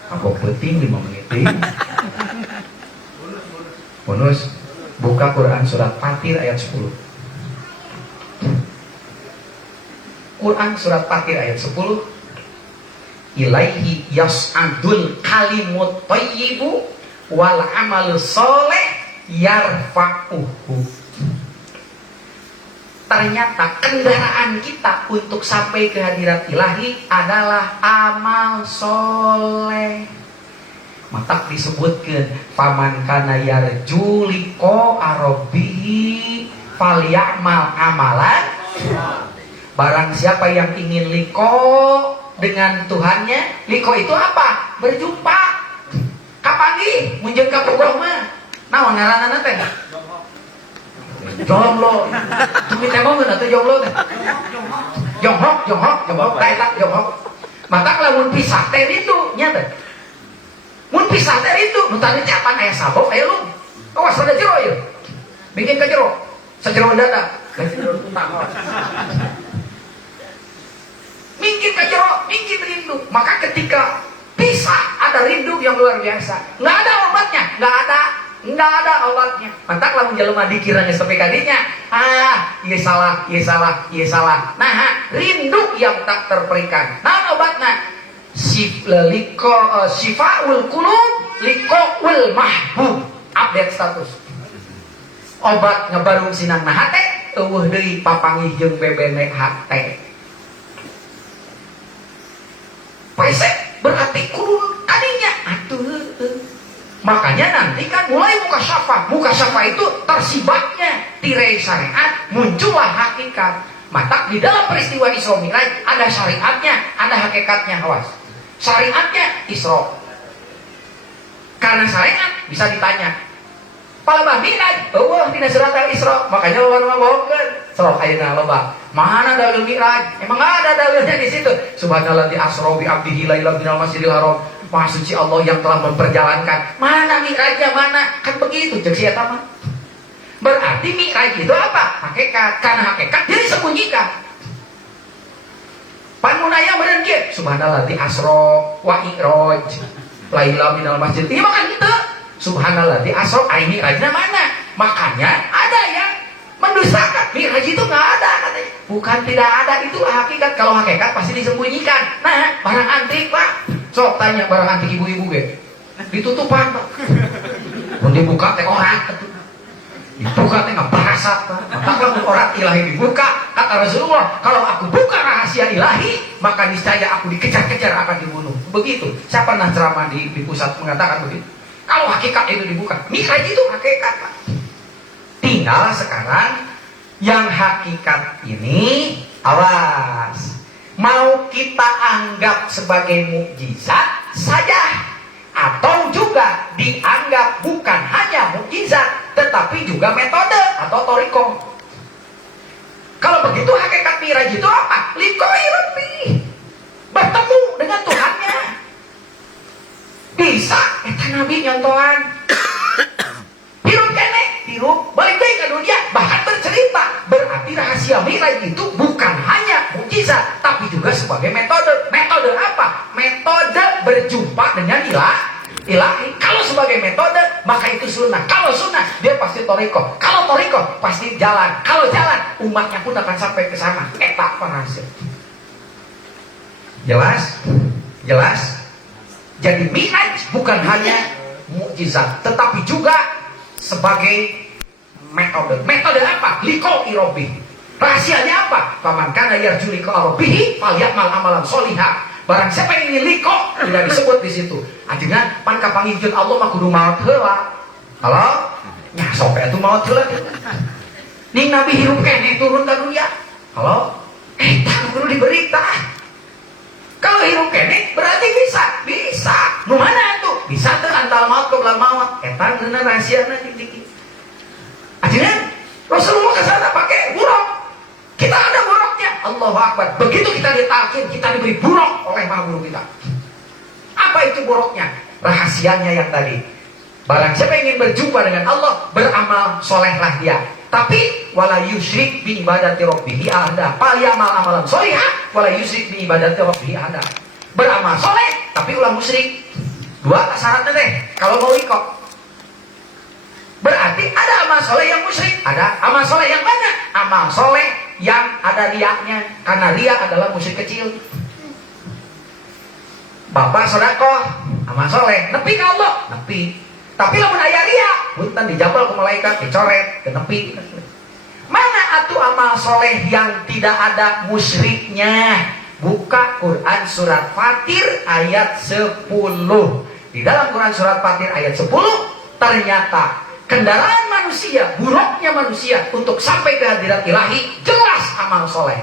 Apa penting 5 menit. Bonus buka Quran surat Fatir ayat 10. Quran surat Fatir ayat 10. Ilaihi yas'adul kalimut thayyibu wal amalu sholeh yarfa'uhu. Ternyata kendaraan kita untuk sampai ke hadirat ilahi adalah amal soleh. Mata disebutkan faman kana yarju liqa rabbihi falyamal amalan. Barang siapa yang ingin liko dengan Tuhannya, liko itu apa? Berjumpa. Kapangi munjeun ka pugoh mah. Naon ngaranna teh? Jomblo. Tumi teh mah atuh jomblo teh. Jonghok, eta jonghok. Mata lamun pisah teh rindu nya teh. Mun pisah teh rindu, nu tadi capan aya sabok aya lu. Awas ada jero ieu. Bikin ka jero. Sajero dada. Mungkin kejero, mungkin rindu. Maka ketika pisah ada rindu yang luar biasa. Nggak ada obatnya, nggak ada obatnya. Mantak lamun jelema dikiranya sampai kadinya. Iya salah. Nah, rindu yang tak terperikan. Nah, obatnya sifaul qulub liqaul mahbub. Update status. Obat ngebarung sinang hate, eueuh deui papanggih jeung bebene hate. Paisek berarti kurun kadinya atuh. Makanya nanti kan mulai muka syafa itu tersibatnya tirai syariat, muncullah hakikat. Mata di dalam peristiwa Isra Mi'raj ada syariatnya, ada hakikatnya. Awas. Syariatnya Isra. Karena syariat bisa ditanya. Palebah Mi'raj, eueuh dina surat Al-Isra, makanya loba ngabawakeun. Sok ayeuna loba. Mana dalil Mi'raj? Emang ada dalilnya di situ. Subhanalladzi asra bi 'abdihi lailan minal masjidil haram. Maha suci Allah yang telah memperjalankan. Mana Mi'rajnya mana? Kan begitu cek si eta mah. Berarti Mi'raj itu apa? Hakikat. Karena hakikat dia disembunyikan. Panmunaya meureun kieu. Subhanalladzi asra wa i'raj lailan minal masjid. Ieu mah kan kitu. Subhanalladzi asra ai Mi'rajna mana? Makanya ada yang mendustakan. Mi'raj itu nggak ada katanya. Bukan tidak ada, itulah hakikat. Kalau hakikat pasti disembunyikan. Nah, barang antik pak. Sok tanya barang antik ibu-ibu ge. Ditutupan pak. Mun dibuka teh orang. Dibuka teh ngebarasat pak. Maka kalau orang ilahi dibuka, kata Rasulullah, kalau aku buka rahasia ilahi, maka niscaya aku dikejar-kejar akan dibunuh. Begitu. Saya pernah ceramah di pusat mengatakan begitu. Kalau hakikat itu dibuka, Mi'raj itu hakikat pak. Tinggal sekarang yang hakikat ini, awas, mau kita anggap sebagai mukjizat saja, atau juga dianggap bukan hanya mukjizat, tetapi juga metode atau toriko. Kalau begitu hakikat Mi'raj itu apa? Liqa'i Rabbi, bertemu dengan Tuhannya. Bisa, eta Nabi nyontohan. Hirup kene, hirup, balik deui ka dunia, bahkan bercerita. Berarti rahasia Mi'raj itu bukan hanya mukjizat, tapi juga sebagai metode. Metode apa? Metode berjumpa dengan ilahi. Kalau sebagai metode, maka itu sunnah. Kalau sunnah, dia pasti toriko. Kalau toriko, pasti jalan. Kalau jalan, umatnya pun akan sampai ke sana. Eta rahasia. Jelas? Jelas? Jadi Mi'raj bukan hanya mukjizat, tetapi juga sebagai metode. Metode apa? Liqa'i Rabbih. Rahasianya apa? Faman kana yarju liqa'a rabbih falyamal amalan sholihan. Barang siapa yang ingin liqa, tidak disebut di situ. Ajeuna pan kapanggihkeun Allah mah kudu maot heula. Halo? Nya sok atuh maot heula. Ning Nabi hirup keneh turun ka dunia. Halo? Eta kudu diberita. Kalau hirup keneh berarti bisa. Nu mana qaulal maut. Eta bener rahasiana dikit. Akhirnya Rasulullah ke sana pakai buruk. Kita ada buruknya. Allahu Akbar. Begitu kita ditalkin, kita diberi buruk oleh maha guru kita. Apa itu buruknya? Rahasianya yang tadi. Barang siapa yang ingin berjumpa dengan Allah, beramal solehlah dia. Tapi wala yusyrik bi ibadati rabbih ahada. Falyamal amalan sholihah wala yusyrik bi ibadati rabbih ahada. Beramal soleh tapi ulah musyrik. Dua syaratnya deh. Kalau mau ikut. Berarti ada amal soleh yang musyrik, ada amal soleh yang banyak. Amal soleh yang ada riaknya, karena riak adalah musyrik kecil. Bapak sedekah, amal soleh, nepi ka Allah, nepi. Tapi lamun aya riak, punten dijabal ku malaikat, dicoret, nepi. Mana atuh amal soleh yang tidak ada musyriknya? Buka Quran surat Fatir ayat 10. Di dalam Quran surat Fatir ayat 10 ternyata kendaraan manusia, buruknya manusia untuk sampai ke hadirat ilahi jelas amal soleh.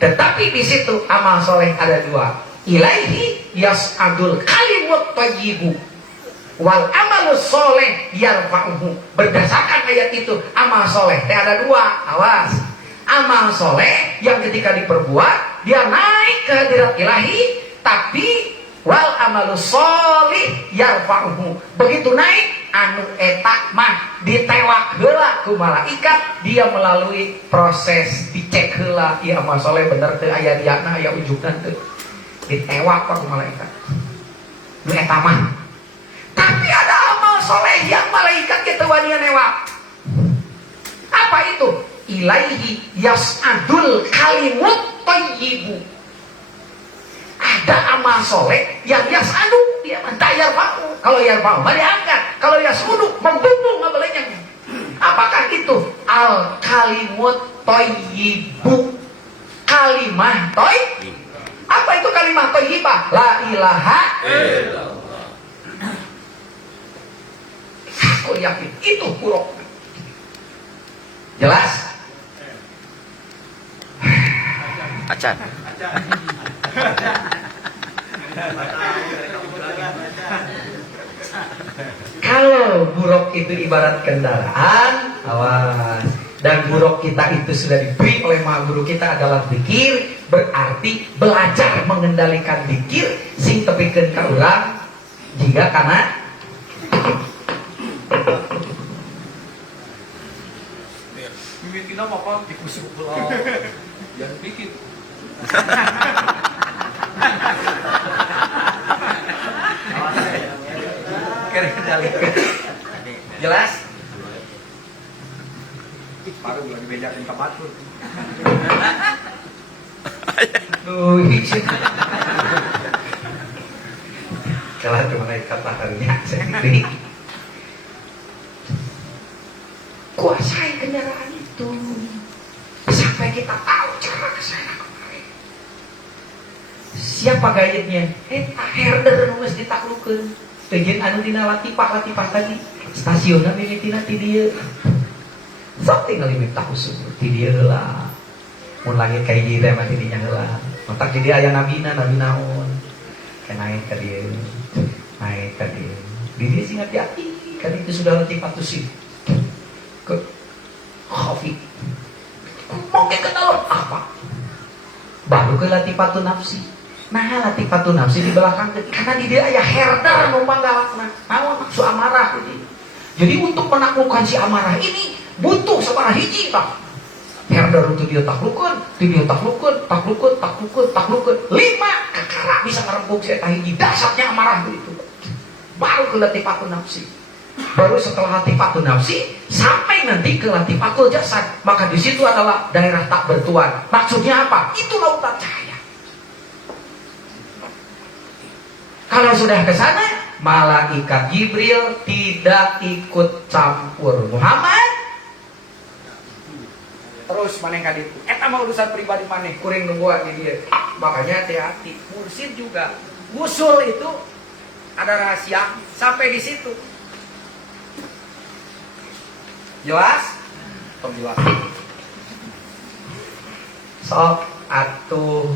Tetapi di situ amal soleh ada dua. Ilaihi yas'adul kalimut thayyibu wal amalu soleh yarfa'uhu. Berdasarkan ayat itu amal soleh ada dua. Awas, amal soleh yang ketika diperbuat dia naik ke hadirat ilahi, tapi wal amalu solih yarfa'uhu. Begitu naik anu etak mah ditewak heula ku malaikat, dia melalui proses dicek heula ieu amal soleh bener teu aya diana aya ujugna teu, ditewak ku malaikat nu eta mah. Tapi ada amal soleh yang malaikat kitu wani newak. Apa itu? Ilaihi yas'adul kalimut thayyibu. Ada amal soleh yang yas'adu dia mentah yarfa'u. Kalau yarfa'u mah diangkat, kalau yas'udu membumbung ngabelenya. Apakah itu? Al kalimut thayyibu. Kalimah thayyib. Apa itu kalimah thayyibah? La ilaha illallah. Aku yakin itu buruk. Jelas? Acan. Kalau buruk itu ibarat kendaraan, awas. Dan buruk kita itu sudah diberi oleh maha guru kita adalah zikir, berarti belajar mengendalikan zikir sing tepikeun ka urang jika karena Mimpinya apa dikusuk bola. Jangan bikin. kendalikan. Jelas? Baru lagi bedakin ke batur. Kalau cuma kata harinya sendiri. Kuasai kendaraan itu sampai kita tahu cara kesana kemari. Siapa guide-nya? Herder nulis ditaklukkeun. Tegeun anu dina latipah tadi. Stasiunna mimitina ti dieu. Sok tinggal minta khusus ti dieu heula. Mun langit ka hiji teh mah ti dinya heula. Matak jadi aya nabina, nabi naon. Naik ka dieu. Naik ka dieu. Di dieu sing hati-hati, kan itu sudah latifatu sih. Ke khafi. Mungkin ketahuan apa? Baru ke latifatu nafsi. Nah latifatu nafsi di belakang karena di dia aya herder numpang galakna. Naon maksud amarah ini. Jadi untuk menaklukkan si amarah ini butuh sabaraha hiji tak. Herder itu dia taklukkeun, dia taklukkeun. 5 kakara bisa ngerembuk si eta hiji. Dasarnya amarah itu. Baru ke latifatu nafsi. Baru setelah latifatul nafsi sampai nanti ke latifatul jasad, maka di situ adalah daerah tak bertuan. Maksudnya apa? Itu lautan cahaya. Kalau sudah ke sana, malaikat Jibril tidak ikut campur. Muhammad terus maneh ka ditu. Eta mah urusan pribadi maneh, kuring nungguan di dia. Makanya hati-hati. Mursid juga. Usul itu ada rahasia sampai di situ. Jelas? Jelas. Sok atuh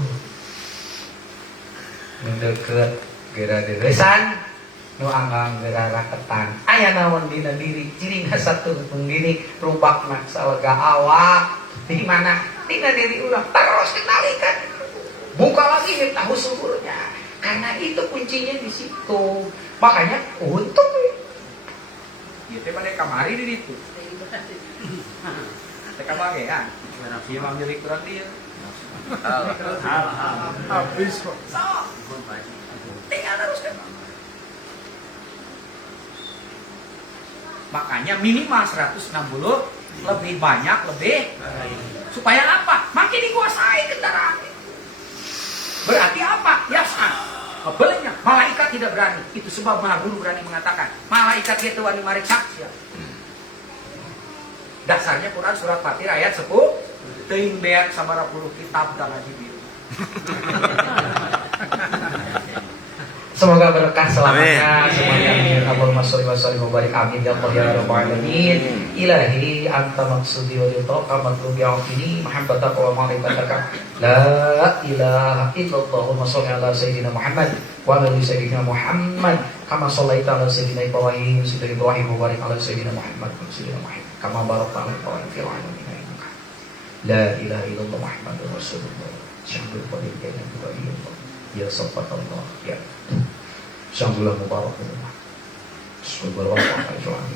mendeket geura deueusan nu anggang gerara ketan aya naon dina diri ciri satu diri rubakna salega awak di mana dina diri urang terus kendalikan buka lagi nih tahu suburnya karena itu kuncinya di situ makanya untung Iya teh pada kamari di situ. Teh kabagean. Dia mah milik kurang dia. Habis kok. tinggal teruskan Makanya minimal 160 lebih banyak lebih supaya apa? Makin dikuasai kendaraan. Berarti apa? Ya Kebelnya malaikat tidak berani. Itu sebab Maha Guru berani mengatakan malaikat itu wani mariksa. Dasarnya Quran surat Fatir ayat 10 teuing beak sabaraha kitab dan Jibril. semoga berkah selamanya semuanya Allahumma sholli wa sallim wa barik amin ya Allah ya rabbal alamin ilahi anta maqsudi wa ridha matlubi afini mahabbataka wa ma'rifataka la ilaha illallah Allahumma sholli ala sayyidina Muhammad wa ala sayyidina Muhammad kama shallaita ala sayyidina Ibrahim wa barik ala sayyidina Muhammad wa sayyidina Muhammad kama barakta ala Ibrahim fil alamin innaka la ilaha illallah Muhammadur rasulullah syahidul qadir baina Ibrahim ya subhanallah ya Syambulah mubarakullah Syambulah mubarakullah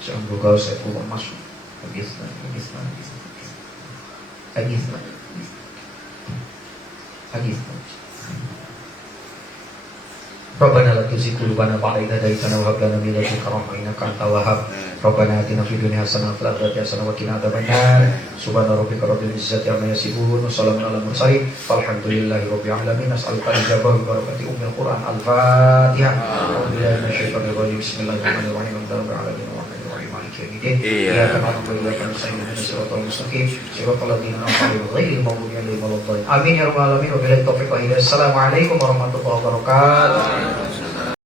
Syambulah saya keluar masuk Agisna Rabbana la tuzigh qulubana ba'da idh hadaytana wa hab lana min ladunka rahmah innaka antal wahhab Rabbana atina fid dunya hasanah wa fil akhirati hasanah wa qina adzabannar subhana rabbika rabbil izzati amma yasifun wa salamun alal mursalin walhamdulillahi rabbil alamin as'aluka al-ijabah bi barakati ummil quran al-fatihah a'udzu billahi minasyaitonir rajim bismillahirrahmanirrahim alhamdulillahi rabbil alamin maliki yaumiddin iyyaka na'budu wa iyyaka nasta'in ihdinas siratal mustaqim siratal ladzina an'amta 'alaihim ghairil maghdubi 'alaihim waladdallin amin ya rabbal alamin wa billahi taufiq wa hidayah assalamu alaikum warahmatullahi wabarakatuh